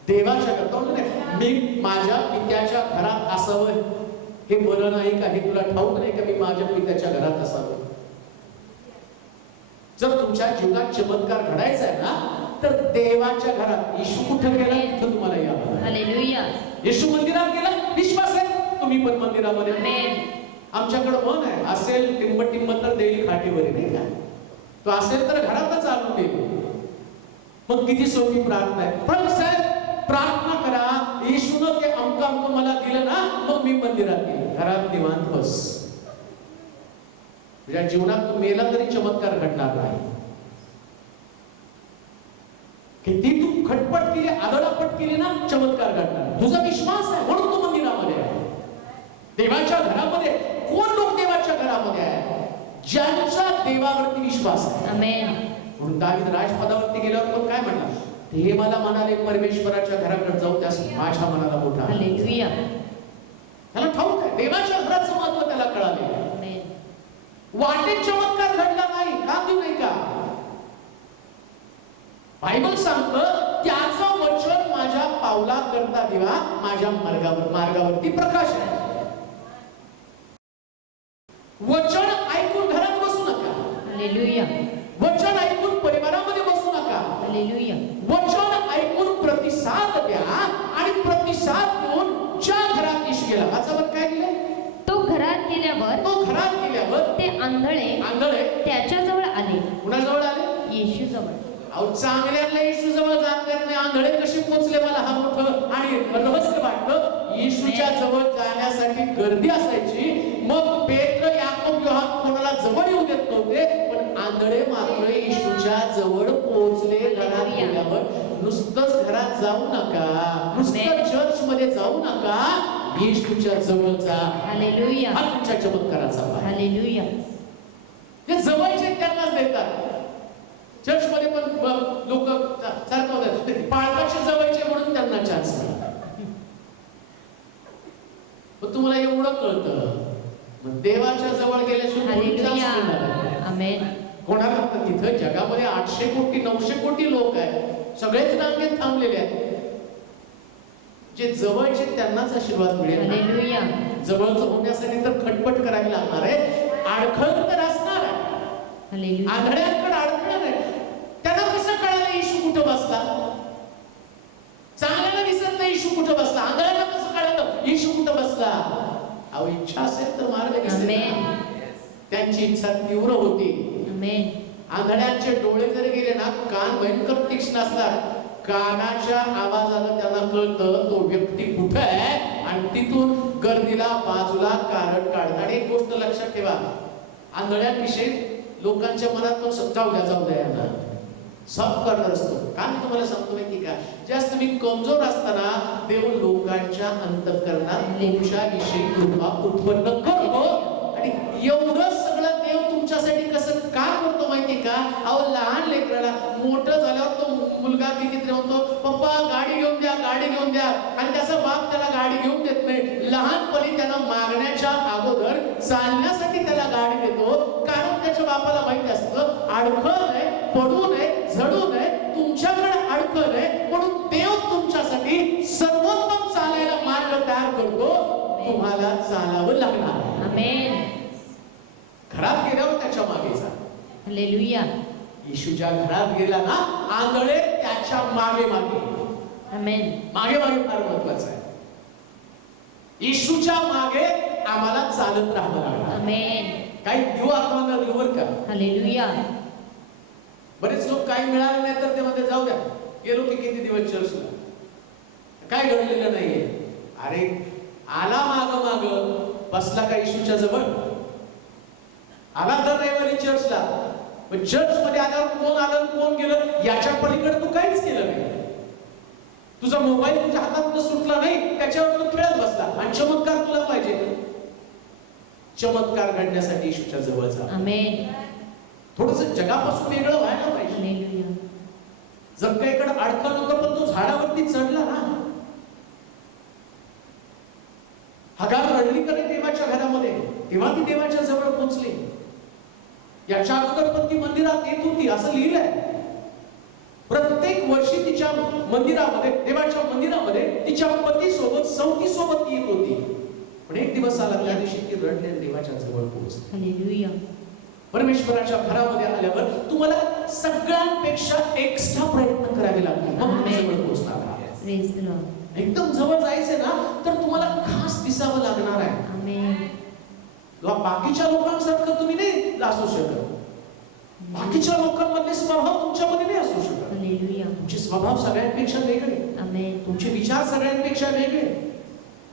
देवाच्या घरात. मी माझ्या पित्याच्या घरात असावं हे बरं नाही का? हे तुला ठाऊक नाही का मी माझ्या पित्याच्या घरात असावं? जर तुमच्या जीवनात चमत्कार घडायचा आहे ना, तर देवाच्या घरात. येशू कुठं गेला तिथं तुम्हाला यावं. हालेलुया. येशू मंदिरात गेला, विश्वास आहे, तुम्ही पण मंदिरामध्ये. आमेन. आमच्याकडे मन आहे, असेल टिंब तर देईल खाटेवर, नाही का? तो असेल तर घरातच आणून देईल. मग किती सोपी प्रार्थना आहे. पण साहेब प्रार्थना करा, येशूनं ते अमक मला दिलं ना, मग मी मंदिरात गेलो, घरात निवांत बस. तुझ्या जीवनात तू मेला तरी चमत्कार घडणार नाही. किती तू खटपट केली, आदळापट केली ना, चमत्कार घडणार. तुझा विश्वास आहे म्हणून तू मंदिरामध्ये आहे, देवाच्या घरामध्ये. कोण लोक देवाच्या घरामध्ये आहे? ज्यांचा देवावरती विश्वास आहे. आमेन. म्हणून दावीद राजपदावरती गेल्यावर पण काय म्हणला, ते मला म्हणाले परमेश्वराच्या घराकडे जाऊ, त्यास माझ्या मनाला मोठा. हालेलुया. त्याला ठाऊक आहे, देवाच्या घराचं महत्व त्याला कळाले. आमेन. वाटेत चमत्कार घडला नाही का, देऊ नाही का? बायबल सांगतं, त्याचं वचन माझ्या पावला करता दिवा, माझ्या मार्गावरती प्रकाश आहे. वचन ऐकून घरात बसू नका. हालेलुया. वचन ऐकून परिवारामध्ये बसू नका. हालेलुया. वचन ऐकून प्रतिसाद द्या, आणि प्रतिसाद देऊन ज्या घरात येशू गेला. वाचावर काय केलं? तो घरात गेल्यावर ते आंधळे त्याच्याजवळ आले. कुणाजवळ आले? येशू जवळ. अहो, चांगल्याला येशू जवळ जात नाही, आंधळे कसे पोचले? मला हा मोठं आणि रहस्य वाटलं. येशूच्या जवळ जाण्यासाठी गर्दी असायची, मग पेत्र, याकोब, योहान कोणाला जवळ येऊ देत नव्हते, पण आंधळे मात्र येशूच्या जवळ पोहोचले. घरात गेल्यावर नुसतंच घरात जाऊ नका, नुसतं चर्च मध्ये जाऊ नका, येशूच्या जवळ जा. हालेलुया. हा तुमच्या चमत्काराचा भाग. हालेलुया. जे जवळचे त्यांनाच देतात. चर्च मध्ये पण लोक सारखं होतात, पाळकाचे जवळचे म्हणून त्यांना चान्स मिळाला. पण तुम्हाला एवढं कळतं, मग देवाच्या जवळ गेल्याशिवाय आमेन. कोणाला तिथं जगामध्ये 800 कोटी 900 कोटी लोक आहेत, सगळेच रांगेत थांबलेले आहेत. जे जवळचे त्यांनाच आशीर्वाद मिळेल. हालेलुया. जवळचं होण्यासाठी तर खटपट करावी लागणार आहे, अडखळ तर असणार आहे. हालेलुया. आंधळ्यांकडे अडखळ नाही. त्यांना कसं कळालं येशू कुठं बसला? चांगल्याला दिसत नाही येशू कुठं बसला, आंधळ्यांना कसं कळालं येशू कुठं बसला? अहो, इच्छा असेल तर मार्ग दिसेल. त्यांची इच्छा तीव्र होती. आमेन. आंधळ्यांचे डोळे जरी गेले ना, कान भयंकर तीक्ष्ण असतात. कानाच्या आवाजानं त्यांना कळतं तो व्यक्ती कुठे आहे, आणि तिथून गर्दीला बाजूला कारण काढतात. एक गोष्ट लक्षात ठेवा, आंधळ्यांविषयी लोकांच्या मनात तो जाऊ द्या यांना सब करणार असतो. का मी तुम्हाला सांगतो माहिती का, जास्त तुम्ही कमजोर असताना देव लोकांच्या अंतःकरणात तुमच्याविषयी कृपा उत्पन्न करतो. आणि एवढं सगळं देव तुमच्यासाठी कसं का करतो माहिती का? अहो, लहान लेकराला मोठं झाल्यावर तो मुलगा किती म्हणतो, पप्पा गाडी घेऊन द्या, गाडी घेऊन द्या, आणि त्याचा बाप त्याला गाडी घेऊन देत नाही. लहानपणी त्याला मागण्याच्या अगोदर चालण्यासाठी त्याला गाडी देतो, कारण त्याच्या बापाला माहिती असतं अडकू नये, पडू नये, झडू नये, तुमच्याकडे अडकू नये म्हणून देव तुमच्यासाठी सर्वोत्तम चालायला मार्ग तयार करतो. तुम्हाला चालावं लागणार. आमेन. घरात गेल्यावर त्याच्या मागे जा. हालेलुया. येशूच्या घरात गेला ना, आंधळे त्याच्या मागे मागे. आमेन. मागे मागे फार महत्वाचं आहे. येशूच्या मागे आम्हाला चालत राहावं लागणार. आमेन. काही देऊ आत्मा देऊवर का. हालेलुया. बरेच लोक काही मिळाले नाही तर ते मध्ये जाऊ द्या, गेलो की किती दिवस चर्चला, काय घडलेलं नाहीये. अरे आला माग माग, बसला का येशूच्या जवळ, आला दर रविवारी चर्चला, पण चर्च मध्ये आल्यावर कोण आलं कोण गेलं याच्या पलीकडे तू काहीच केलं नाही. तुझा मोबाईल तुझ्या हातात सुटला नाही, त्याच्यावर तू खेळत बसला. आणि चमत्कार तुला पाहिजे, चमत्कार घडण्यासाठी येशूच्या जवळ जा. आमेन. थोडस जगापासून वेगळं व्हायला पाहिजे. हालेलुया. जर काहीकडे अडकलं होतं पण तो झाडावरती चढला ना. हगार रडली का नाही देवाच्या घरामध्ये, तेव्हा ती देवाच्या जवळ पोहोचली. याच्या अगोदर पण ती मंदिरात येत होती असं लिहिलंय. प्रत्येक वर्षी तिच्या मंदिरामध्ये, देवाच्या मंदिरामध्ये तिच्या पतीसोबत सवतीसोबत येत होती. पण एक दिवस आला, त्या दिवशी ती रडली आणि देवाच्या जवळ पोहोचली. हालेलुया. परमेश्वराच्या घरामध्ये आल्यावर तुम्हाला सगळ्यांपेक्षा एक्स्ट्रा प्रयत्न करावे लागतील, मग तुम्ही जवळ पोहोचणार आहात. Praise the Lord. एकदम जवळ जायचे ना तर तुम्हाला खास दिसावं लागणार आहे. आमेन. बाकीच्या लोकांसारखं तुम्ही नाही असू शकत. बाकीच्या लोकांमधले स्वभाव तुमच्यामध्ये नाही असू शकत. हालेलुया. तुमचे स्वभाव सगळ्यांपेक्षा वेगळे, आमेन. तुमचे विचार सगळ्यांपेक्षा वेगळे,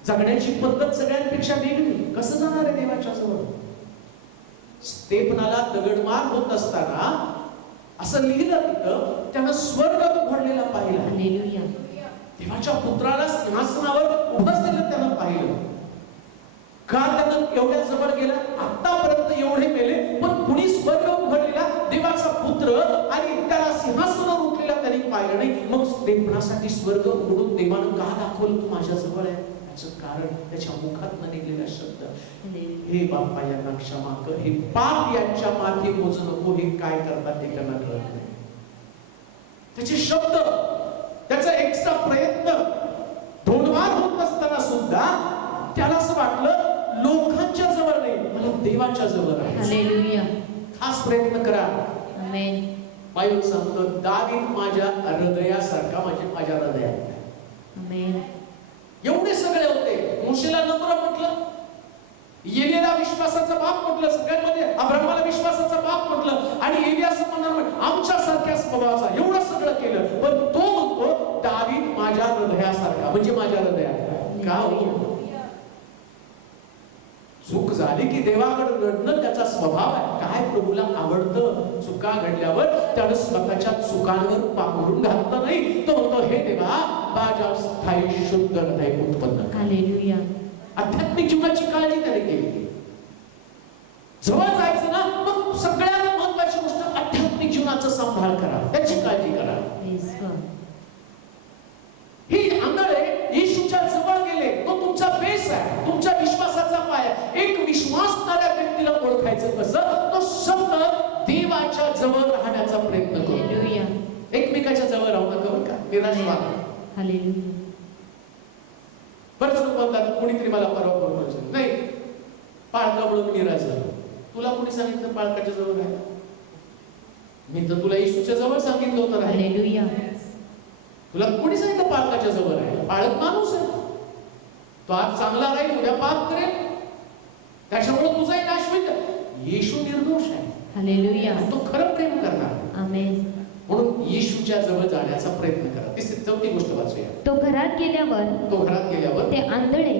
जगण्याची पद्धत सगळ्यांपेक्षा वेगळी. कसं जाणार आहे देवाच्या जवळ? स्तेफनाला दगडमार होत असताना असं लिहिलं तिथं, त्यानं स्वर्ग उघडलेला पाहिला. हालेलुया. देवाच्या पुत्राला सिंहासनावर उभं असलेलं त्यानं पाहिलं. का त्यानं एवढ्या जवळ गेला? आतापर्यंत एवढे मेले पण कुणी स्वर्ग उघडलेला देवाचा पुत्र आणि त्याला सिंहासनावर उठलेला त्यांनी पाहिलं नाही. मग स्तेफनासाठी स्वर्ग उघडून देवानं का दाखवलं तू माझ्या जवळ आहे? याचं कारण त्याच्या मुखातनं निघलेला शब्द, हे बाप्पा यांना क्षमा कर, हे पाप यांच्या मागे मोजू नको, हे काय करतात ते त्यांना कळत नाही. त्याचे शब्द, त्याचा एक्स्ट्रा प्रयत्न, धोंडमार होत असताना सुद्धा त्याला असं वाटलं लोकांच्या जवळ नाही, मला देवाच्या जवळ राहायचं. हालेलुया. खास प्रयत्न करा. आमेन. बायबल सांगतो दावीद माझ्या हृदयासारखा, म्हणजे माझ्या हृदयात. आमेन. एवढे सगळे होते. मोशेला नम्र म्हटलं, एलियाला विश्वासाचा बाप म्हटलं, सगळ्यांमध्ये अब्राहमाला विश्वासाचा बाप म्हटलं, आणि एलिया असं म्हणणार आमच्या सारख्या स्वभावाचा, एवढं सगळं केलं. पण तो म्हणतो दावीद माझ्या हृदयासारखा, म्हणजे माझ्या हृदयात. का हो? चूक झाली की देवाकडे रडणं त्याचा स्वभाव आहे. काय प्रभूला आवडतं? चुका घडल्यावर त्यानं स्वतःच्या चुकांवर पांघरून घातलं नाही. तो म्हणतो हे देवा माझ्या स्थायी शुद्ध हृदय उत्पन्न कर. हालेलुया. आध्यात्मिक जीवनाची काळजी त्याने केली. जवळ जायचं ना, मग सगळ्यात महत्वाची गोष्ट आध्यात्मिक जीवनाचा सांभाळ करा, त्याची काळजी करा. Praise God. ही आंधळे येशूच्या जवळ गेले. तो तुमचा बेस आहे, तुमच्या विश्वासाचा पाय आहे. एक विश्वासणाऱ्या व्यक्तीला ओळखायचं कसं? तो सतत देवाच्या जवळ राहण्याचा प्रयत्न करतो. हालेलुया. एकमेकाच्या जवळ राहू नका बरं का, निराश व्हा. हालेलुया. बरेच लोक म्हणतात कोणीतरी मला परवा बोलवायचं नाही, पाळकामुळे निराश झालो. तुला कोणी सांगितलं पाळकाच्या जवळ राहायला? मी तर तुला येशूच्या जवळ सांगितलं होतं राहायला. हालेलुया. तुला कोणी सांगितलं पाळकाच्या जवळ राहायला? पाळक माणूस आहे तो, आज चांगला राहील उद्या पाप करेल, त्याच्यामुळे तुझाही नाश होईल. येशू निर्दोष आहे. हालेलुया. तो खरं प्रेम करणार. आमेन. म्हणून येशूच्या जवळ जाण्याचा प्रयत्न करा. चौथी गोष्ट वाचूया. तो घरात गेल्यावर तो घरात गेल्यावर ते आंधळे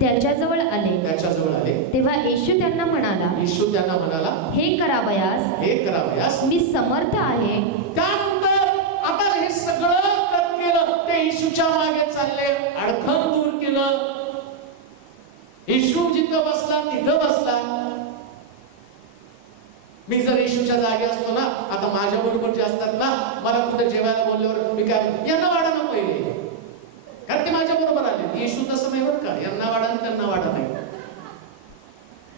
त्याच्याजवळ आले. त्याच्याजवळ आले. तेव्हा येशू त्यांना म्हणाला, येशू त्यांना म्हणाला, हे करावयास हे करावयास मी समर्थ आहे. त्यानंतर आता हे सगळं केलं, ते येशूच्या मागे चालले, अडखण दूर केलं. येशू जिथं बसला तिथं बसला. मी जर येशूच्या जागी असतो ना, आता माझ्या बरोबर जे असतात ना, मला कुठे जेवायला बोलल्यावर मी काय, यांना वाढा ना पहिले, कारण ते माझ्या बरोबर आले. येशू तसं नाही बरं का, यांना वाढा त्यांना वाढा नाही.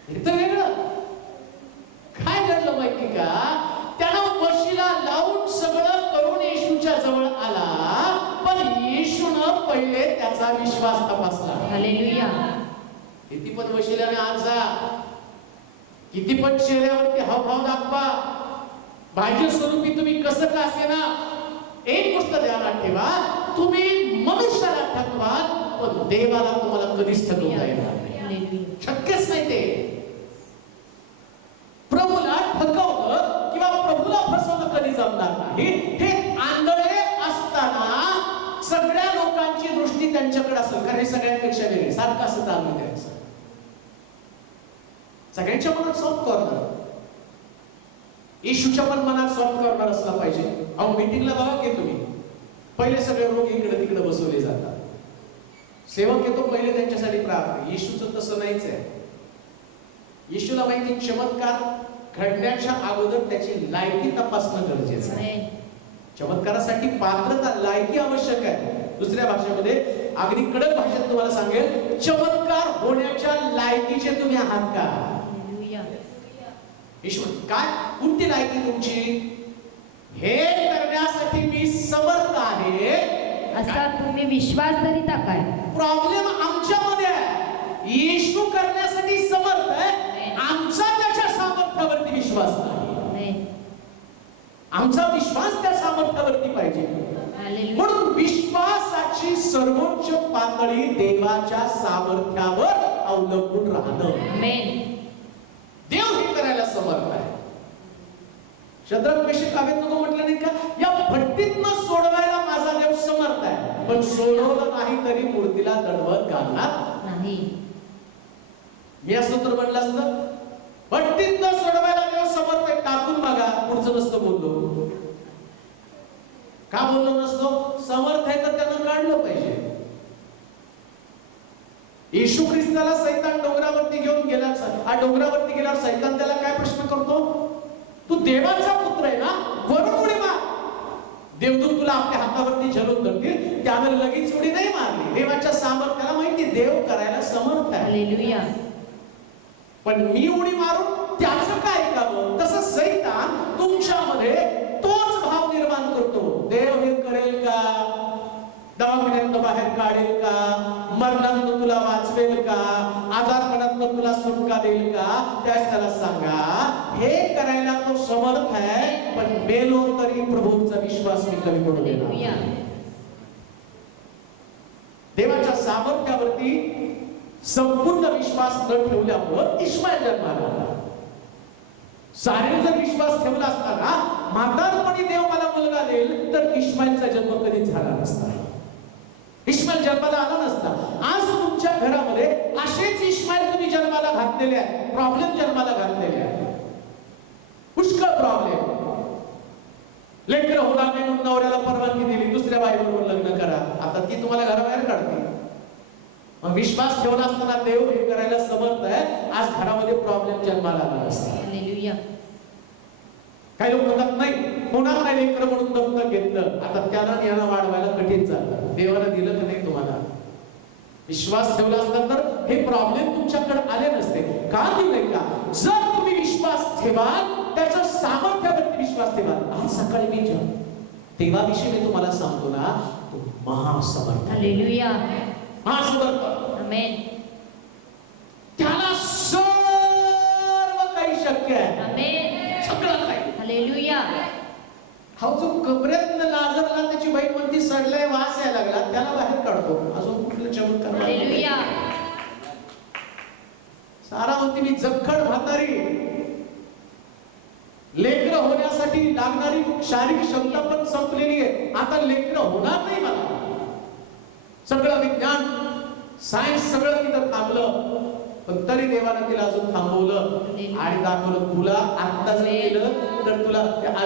हे तर वेगळं. काय घडलं माहिती का? त्यांचा विश्वास तपासला. हालेलुया. किती पण वशिल्याने आज जा, किती पण चेहऱ्यावरती हावभाव दाखवा, बाह्य स्वरूपी तुम्ही कसं का असेना, एक गोष्ट ध्यानात ठेवा, तुम्ही मनुष्याला ठकवाल पण देवाला तुम्हाला कधीच ठकवता येणार नाही. हालेलुया. शक्यच नाही ते. प्रभूला ठकवलं किंवा प्रभूला फसवणं कधी जमणार नाही. हे आंधळे असताना सगळ्या लोकांची दृष्टी त्यांच्याकडे असेल, कारण हे सगळ्यांपेक्षा वेगळे, सारखं असं चालू द्यायचं. सगळ्यांच्या मनात सॉफ्ट कॉर्नर, येशूच्या पण मनात सॉफ्ट कॉर्नर असला पाहिजे. अहो मीटिंगला बघा की तुम्ही, पहिले सगळे रोग इकडे तिकडे बसवले जातात. सेवक येतो पहिले त्यांच्यासाठी प्रार्थना. येशूचं तसं नाहीच आहे. येशूला माहिती चमत्कार घडण्याच्या अगोदर त्याची लायकी तपासणं गरजेचं आहे. चमत्कारासाठी पात्रता, लायकी आवश्यक आहे. दुसऱ्या भाषेमध्ये, अगदी कडक भाषेत तुम्हाला सांगेल, चमत्कार होण्याच्या लायकीचे तुम्ही आहात का? हालेलुया. ईश्वर काय, कोणती लायकी तुमची? हे करण्यासाठी मी समर्थ आहे असा तुम्ही विश्वास धरिता काय? प्रॉब्लेम आमच्यामध्ये आहे. येशू करण्यासाठी समर्थ आहे, आमचा त्याच्या सामर्थ्यावरती विश्वास नाही. आमचा विश्वास त्या सामर्थ्यावरती पाहिजे. हालेलुया. म्हणून विश्वासाची सर्वोच्च पातळी देवाच्या सामर्थ्यावर अवलंबून राहणं. आमेन. देव हे करायला समर्थ आहे. शद्रक मेशक अबेदnego म्हटलं नाही का, या भट्टीतनं सोडवायला माझा देव समर्थ आहे, पण सोडवलं नाही तरी मूर्तीला दंडवत घालणार नाही. मी असं तर म्हटलं असतं, भट्टीतनं सोडवायला देव समर्थ आहे, टाकून बघा, पुढचं नसतं बोललो. का बोललो नसतो? समर्थ आहे तर त्यानं काढलं पाहिजे. येशू ख्रिस्ताला सैतान डोंगरावरती घेऊन गेला. डोंगरावरती गेल्यावर सैतान त्याला काय प्रश्न करतो? तू देवाचा पुत्र आहे ना, वरून उडी मार. देवदूत तुला आपल्या हातावरती झेलून धरतील. त्यानं लगेच उडी नाही मारली. देवाच्या सामर्थ्याला माहिती, देव करायला समर्थ आहे. हालेलुया. पण मी उडी मारून त्याचं काय करावं? तसं सैतान तुमच्यामध्ये तोच भाव निर्माण करतो. देव हे करेल का? दवाखान्यातनं बाहेर काढेल का? मरणातनं तुला वाचवेल का? आजारपणातनं तुला सुटका देईल का? त्याच त्याला सांगा, हे करायला तो समर्थ आहे, पण मेलो तरी प्रभूंचा विश्वास मी कमी पडू देणार हालेलुया. नाही. देवाच्या सामर्थ्यावरती संपूर्ण विश्वास न ठेवल्यामुळं इश्माईल जन्माला आला. सारे जर विश्वास ठेवला असताना म्हातारपणी देव मला मुलगा देईल, तर इश्माईलचा जन्म कधीच झाला नसता. इश्माईल जन्माला आला नसता. आज तुमच्या घरामध्ये असेच इश्माईल तुम्ही जन्माला घातलेले आहेत, प्रॉब्लेम जन्माला घातलेले आहेत, पुष्कळ प्रॉब्लेम. लेकर होणार नाही म्हणून नवऱ्याला परवानगी दिली, दुसऱ्या बाईबरोबर लग्न करा, आता ती तुम्हाला घराबाहेर काढते. मग विश्वास ठेवला असताना देव हे करायला समर्थ आहे, आज घरामध्ये प्रॉब्लेम जन्माला आला नसता. हालेलुया. काही लोक म्हणतात नाही, होणार नाही लेकर म्हणून दत्तक घेतलं, आता त्याला याला वाढवायला कठीण जातं. देवाला दिलं का नाही तुम्हाला? विश्वास ठेवला असता तर हे प्रॉब्लेम तुमच्याकडे आले नसते. का दिले का? जर तुम्ही विश्वास ठेवाल, त्याच्या सामर्थ्यावरती विश्वास ठेवाल. आज सकाळी मी देवाविषयी मी तुम्हाला सांगतो ना, तो महासमर्थ आहे. हालेलुया. महासमर्थ. आमेन. त्याला सर्व काही शक्य आहे. आमेन. सगळं काही. हालेलुया. हा जो कबरेतनं लाजरला त्याची बाई म्हणती सडलाय, वास यायला लागला, त्याला बाहेर काढतो. अजून कुठलं चमत्कार? हालेलुया. सारा म्हणती मी जखड म्हातारी, लेकरं होण्यासाठी लागणारी शारीरिक क्षमता पण संपलेली आहे, आता लेकरं होणार नाही मला. सगळं विज्ञान, सायन्स सगळं तिथं थांबलं, पण तरी देवानं तिला अजून थांबवलं आणि दाखवलं, तुला आता जर केलं तर तुला.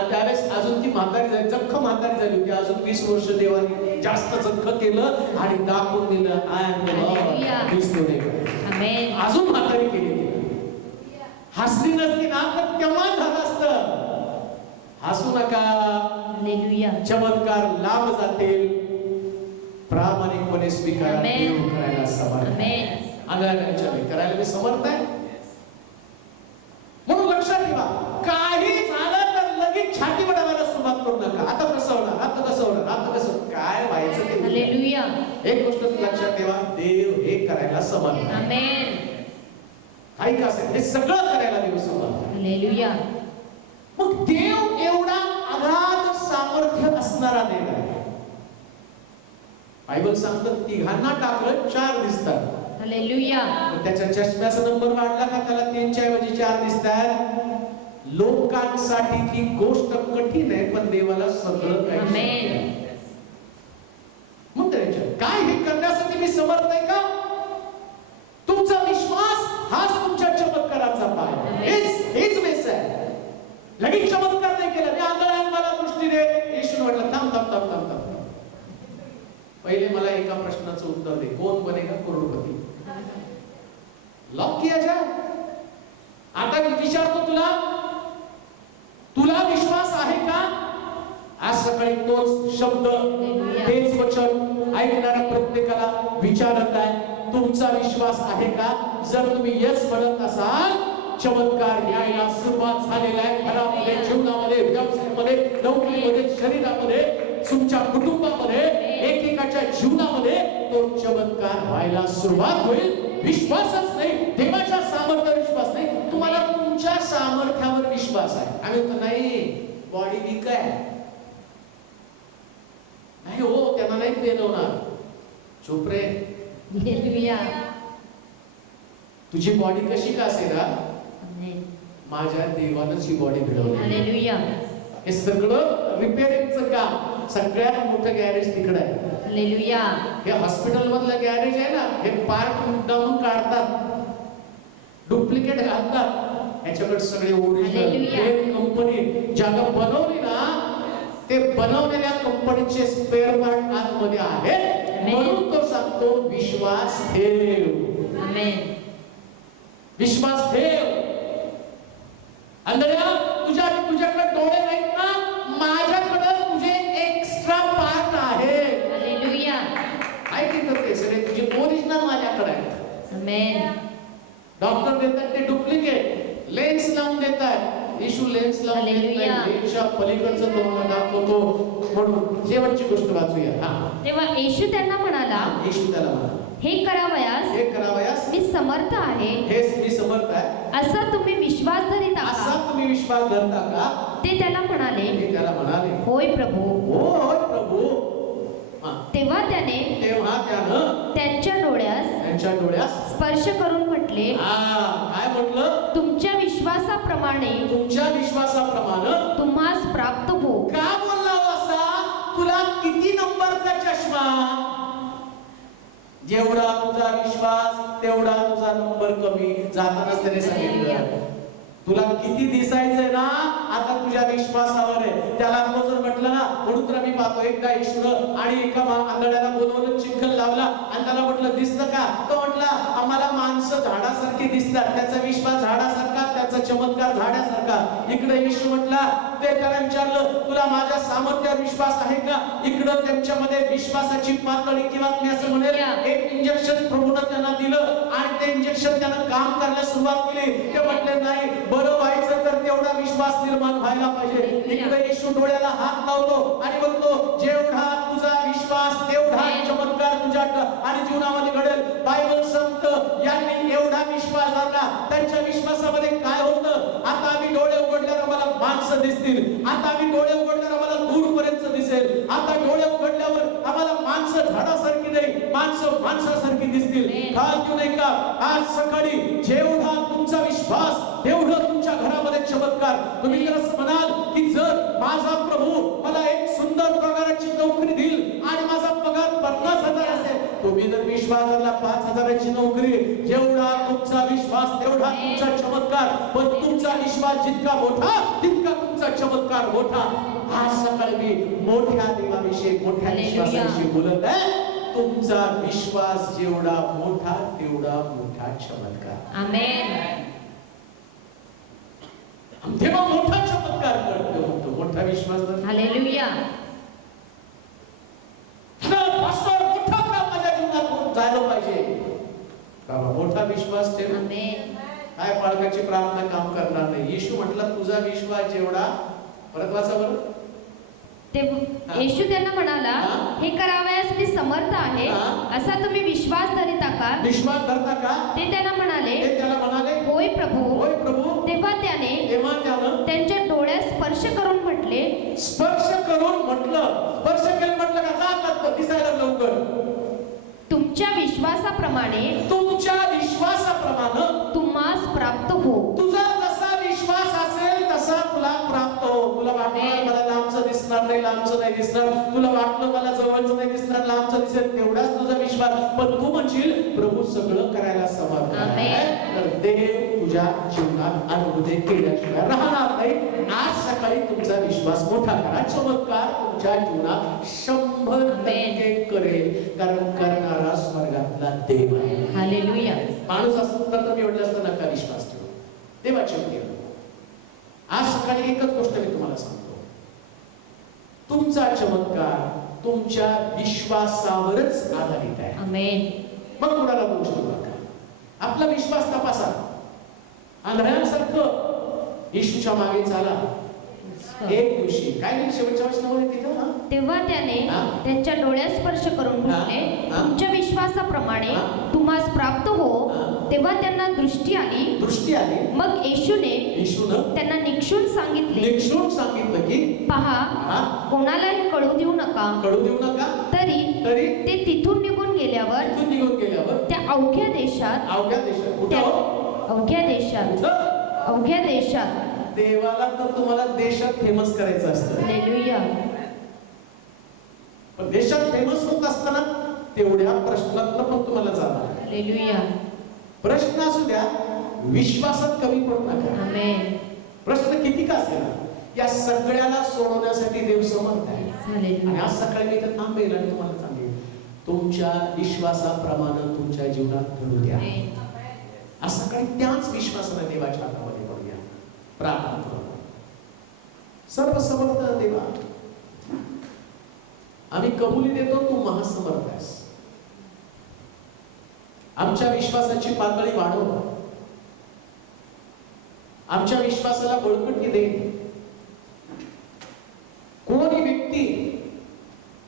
त्यावेळेस अजून ती म्हातारी झाली, जख्ख म्हातारी झाली होती. अजून 20 वर्ष देवाने जास्त जख्ख केलं आणि दाखवून दिलं, आय एम द लॉर्ड, दिसतो देव. आमेन. अजून म्हातारी केली तिला. हसली नसती ना तर तेव्हा झालं असतं. हसू नका. हालेलुया. चमत्कार लांब जातील, प्रामाणिकपणे स्वीकारा. आमेन. देव करायला समर्थ आहे. आमेन. अंगाच्या करायला मी समर्थ आहे. म्हणून लक्षात ठेवा, काही झालं तर लगेच छाती बडवायला सुरुवात करू नका. आता कसं होणार, आता कसं होणार, आता कसं काय व्हायचं ते. हालेलुया. एक गोष्ट लक्षात समर्थ आहे. आमेन. काही का असेल हे सगळं करायला देव समर्थ आहे. हालेलुया. मग देव एवढा अगाध सामर्थ्य असणारा देव आहे. बायबल सांगतं तिघांना टाकलं 4 दिसतात. हालेलुया. मग त्याच्या चष्म्याचा नंबर वाढला का त्याला 3च्या ऐवजी 4 दिसतात. लोकांसाठी ती गोष्ट कठीण आहे पण देवाला सगळं काही शक्य आहे. आमेन. मग त्याच्या काय हे करण्यासाठी मी समर्थ आहे का? तुमचा विश्वास हाच तुमच्या चमत्काराचा पाय. हेच बेस आहे. लगेच चमत्कार नाही केला. मी आंधळा आहे मला दृष्टी दे. येशू म्हटलं थांब थांब थांब थांब थांब. पहिले मला एका प्रश्नाचं उत्तर दे. कौन बनेगा करोडपती? लॉक किया जाए. आता मी विचारतो तुला विश्वास आहे का? आज सकाळी तोच शब्द तेच वचन ऐकणाऱ्या प्रत्येकाला विचारत आहे. तुमचा विश्वास आहे का? जर तुम्ही यस म्हणत असाल चमत्कार यायला सुरुवात झालेला आहे. घरामध्ये, जीवनामध्ये, व्यवसायामध्ये, नोकरीमध्ये, शरीरामध्ये, तुमच्या कुटुंबामध्ये, एकेकाच्या जीवनामध्ये तो चमत्कार व्हायला सुरुवात होईल. विश्वासच नाही, देवाच्या सामर्थ्यावर विश्वास नाही, तुम्हाला तुमच्या सामर्थ्यावर विश्वास आहे. आम्ही म्हणतो नाही बॉडी वीक आहे. नाही हो त्यांना नाही पेलवणार. चुप रे. हालेलुया. तुझी बॉडी कशी का असेल? आमेन. माझ्या देवानंच ही बॉडी घडवली. हालेलुया. हे सगळं रिपेअरिंगचं काम सगळ्यात मोठं गॅरेज तिकडे आहे. हालेलुया. हे हॉस्पिटल मधलं गॅरेज आहे ना, हे पार्ट मुद्दामून काढतात, डुप्लिकेट घालतात. याच्याकडे सगळे ओरिजिनल Hallelujah. कंपनी ज्याला बनवली ना ते बनवलेल्या कंपनीचे स्पेअर पार्ट आतमध्ये आहेत. म्हणून तो सांगतो विश्वास ठेव. आमेन. विश्वास ठेव. अंधळ्या तुझ्याकडे डोळे नाहीत ना, माझ्याकडे तुझे एक्स्ट्रा पार्ट आहे. हालेलुया. ऐक ते सगळे तुझे ओरिजिनल माझ्याकडे आहे. आमेन. डॉक्टर देतात ते डुप्लिकेट लेन्स लावून देतात. येशू लेन्स लावून देत नाही. Hallelujah. लेन्सच्या पलीकडचं तुम्हाला दाखवतो. म्हणून शेवटची गोष्ट वाचूया. हा तेव्हा येशू त्यांना म्हणाला, येशू त्याला म्हणाला हे करावयास हे करावयास मी समर्थ आहे. हेच मी समर्थ आहे. असा तुम्ही विश्वास धरीत असा आहात. तुम्ही विश्वास धरता का? ते त्याला म्हणाले, ते त्याला म्हणाले होय प्रभू. होय प्रभू. हा. तेव्हा त्याने तेव्हा त्यानं त्यांच्या डोळ्यास त्यांच्या डोळ्यास स्पर्श करून म्हटले, काय म्हटलं? तुमच्या विश्वासाप्रमाणे तुमच्या विश्वासाप्रमाणे तुम्हास प्राप्त हो. का बोलला हो असा? तुला किती नंबरचा चष्मा? जेवढा तुझा विश्वास तेवढा तुझा नंबर कमी. जातानाच त्याने सांगितलं तुला किती दिसायचंय ना आता तुझ्या विश्वासावर आहे. त्याला तो जर म्हटलं ना, म्हणून तर मी पाहतो एकदा येशूनं आणि एका आंधळ्याला बोलवलं, चिखल लावला आणि त्याला म्हटलं दिसतं का? तो म्हटला आम्हाला माणसं झाडासारखी दिसतात. त्याचा विश्वास झाडासारखा, त्याचा चमत्कार झाडासारखा. इकडे येशू म्हटला, ते त्याला विचारलं तुला माझ्या सामर्थ्यावर विश्वास आहे का? इकडं त्यांच्यामध्ये विश्वासाची पातळी किंवा मी असं म्हणेल एक इंजेक्शन प्रभूनं त्यांना दिलं आणि ते इंजेक्शन त्यानं काम करायला सुरुवात केली. ते म्हटले नाही, बरं व्हायचं तर तेवढा विश्वास निर्माण व्हायला पाहिजे. इकडे येशू डोळ्याला हात लावतो आणि म्हणतो जेवढा तुझा विश्वास तेवढा चमत्कार तुझ्या आणि जीवनामध्ये घडेल. बायबल सांगतं यांनी एवढा विश्वास धरला. त्यांच्या विश्वासामध्ये काय होतं? आता आम्ही डोळे उघडल्यावर आम्हाला माणसं दिसतील. आता आम्ही डोळे उघडल्यावर आम्हाला दूरपर्यंत दिसेल. आता डोळे उघडल्यावर आम्हाला माणसं झाडासारखी नाही, माणसं माणसासारखी दिसतील. काल तू नाही का आज सकाळी जेवढा तुमचा विश्वास तेवढं तुमच्या घरामध्ये चमत्कार. तुम्ही जर असं म्हणाल की जर माझा प्रभू मला एक सुंदर पगाराची नोकरी देईल आणि माझा पगार 50,000 असेल, तुम्ही जर विश्वास धरला 5,000ची नोकरी, जेवढा तुमचा विश्वास तेवढा तुमचा चमत्कार. पण तुमचा विश्वास जितका मोठा तितका तुमचा चमत्कार मोठा. आज सकाळी मी मोठ्या देवाविषयी मोठ्या विश्वासाविषयी बोलत आहे. तुमचा विश्वास जेवढा मोठा तेवढा मोठा चमत्कार. आमेन. तेव्हा मोठा चमत्कार करतो म्हणतो मोठा विश्वास. हालेलुया. पास्टर मोठा काम माझ्या जीवनात झालं पाहिजे. बाबा मोठा विश्वास ठेव. आमेन. काय बाळकाची प्रार्थना काम करणार नाही. येशू म्हटलं तुझा विश्वास जेवढा, परत वाचा बरं, येशू त्यांना म्हणाला, हा? हे करावयास मी समर्थ आहे, हा? असा तुम्ही विश्वास धरिता का? विश्वास धरता का? ते त्यांना म्हणाले, ते त्याला म्हणाले, होय प्रभू. होय प्रभू. तेव्हा त्याने तेव्हा त्यानं त्यांच्या डोळ्यात स्पर्श करून म्हटले, स्पर्श करून म्हटलं, स्पर्श केलं म्हटलं का? का आता दिसायला लवकर? तुमच्या विश्वासाप्रमाणे तुमच्या विश्वासाप्रमाणे तुम्हास प्राप्त हो. तुझा जसा विश्वास असेल तसा तुला प्राप्त हो. तुला वाटलं मला लांबचं दिसणार नाही, लांबचं नाही दिसणार, तुला वाटलं मला जवळचं नाही दिसणार, लांबचं दिसेल, तेवढाच तुझा विश्वास. पण तू म्हणशील प्रभू सगळं करायला समर्थ आहे, आमेन. तर देव तुझ्या जीवनात अद्भुते केल्याशिवाय राहणार नाही. आज सकाळी तुमचा विश्वास मोठा करा. चमत्कार तुमच्या जीवनात 100% करेल, कारण करणारा स्वर्गातला देव आहे. हालेलुया. माणूस असं तर मी म्हटलं असतं नका विश्वास ठेवू. देवाची कृपा. आज सकाळी एकच गोष्ट मी तुम्हाला सांगतो, तुमचा चमत्कार तुमच्या विश्वासावरच आधारित आहे. आमेन. मग कुणाला दोष देऊ नका. आपला विश्वास तपासा. आंधळ्यांसारखं येशूच्या मागे चाला. एक दिवशी काय नाही, शेवटच्या वचनामध्ये तिथं ना, तेव्हा त्याने हा? त्यांच्या डोळ्यात स्पर्श करून म्हटले, हा? तुमच्या विश्वासाप्रमाणे हा? तुम्हास प्राप्त हो. हा? तेव्हा त्यांना दृष्टी आली. दृष्टी आली. मग येशूने येशूनं त्यांना निक्षून सांगितले, निक्षून सांगितलं की पहा, हा? कोणालाही कळू देऊ नका. कळू देऊ नका. तरी ते तिथून निघून गेल्यावर इथून निघून गेल्यावर त्या अवघ्या देशात अवघ्या देशात कुठं त्या- हो? अवघ्या देशात कुठं? अवघ्या देशात देवाला तर तुम्हाला देशात फेमस करायचं असतं, हालेलुया. पण देशात फेमस होत असताना तेवढ्या प्रश्नात पण तुम्हाला जाणार. हालेलुया. प्रश्न असू द्या, विश्वासात कमी पडू नका. आमेन. प्रश्न किती का असेल, या सगळ्याला सोडवण्यासाठी देव समर्थ आहे. हालेलुया. आणि आज सकाळी मी इथं थांबेल आणि तुम्हाला सांगेल, तुमच्या विश्वासाप्रमाणे तुमच्या जीवनात घडू द्या. आमेन. आज सकाळी त्याच विश्वासाने देवाच्या हातामध्ये पडूया. प्रार्थना करू. सर्व समर्थ देवा, आम्ही कबुली देतो, तू महासमर्थ आहेस. आमच्या विश्वासाची पातळी वाढव. आमच्या विश्वासाला बळकटी दे. कोणी व्यक्ती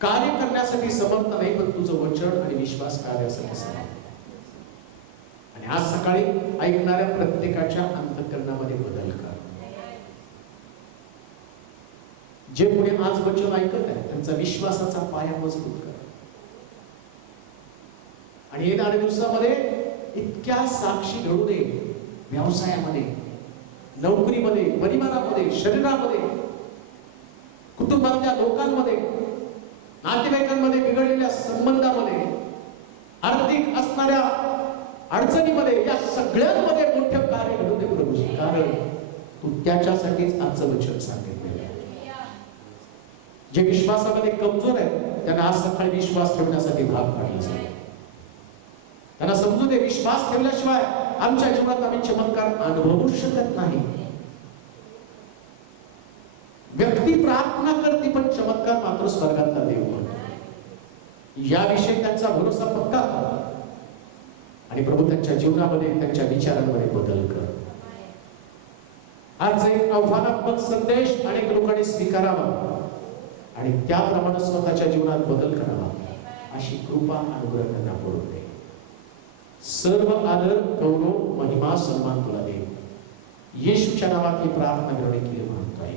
कार्य करण्यासाठी समर्थ नाही, पण तुझं वचन आणि विश्वास कार्यासाठी समर्थ. आणि आज सकाळी ऐकणाऱ्या प्रत्येकाच्या अंतःकरणामध्ये बदल कर. जे पुढे आज वचन ऐकत आहे त्यांचा विश्वासाचा पाया मजबूत कर. आणि येणाऱ्या दिवसामध्ये इतक्या साक्षी घडू दे, व्यवसायामध्ये, नोकरीमध्ये, परिवारामध्ये, शरीरामध्ये, कुटुंबातल्या लोकांमध्ये, नातेवाईकांमध्ये, बिघडलेल्या संबंधामध्ये, आर्थिक असणाऱ्या अडचणीमध्ये, या सगळ्यांमध्ये मोठे कार्य घडू दे प्रभूजी. कारण तू त्याच्यासाठीच आजचं वचन सांगितलेलं आहे. जे विश्वासामध्ये कमजोर आहेत त्यांना आज सकाळी विश्वास ठेवण्यासाठी भाग पाडला जाईल. त्यांना समजू दे, विश्वास ठेवल्याशिवाय आमच्या जीवनात आम्ही चमत्कार अनुभवू शकत नाही. व्यक्ती प्रार्थना करते पण चमत्कार मात्र स्वर्गातला देव करतो. याविषयी त्यांचा भरोसा पक्का करा आणि प्रभू त्यांच्या जीवनामध्ये, त्यांच्या विचारांमध्ये बदल कर. आज एक आव्हानात्मक संदेश अनेक लोकांनी स्वीकारावा आणि त्याप्रमाणे स्वतःच्या जीवनात बदल करावा, अशी कृपा अनुग्रह त्यांना पडू दे. सर्व आदर, गौरव, महिमा, सन्मान तुला दे. येशूच्या नावात ही प्रार्थना केली म्हणतोय.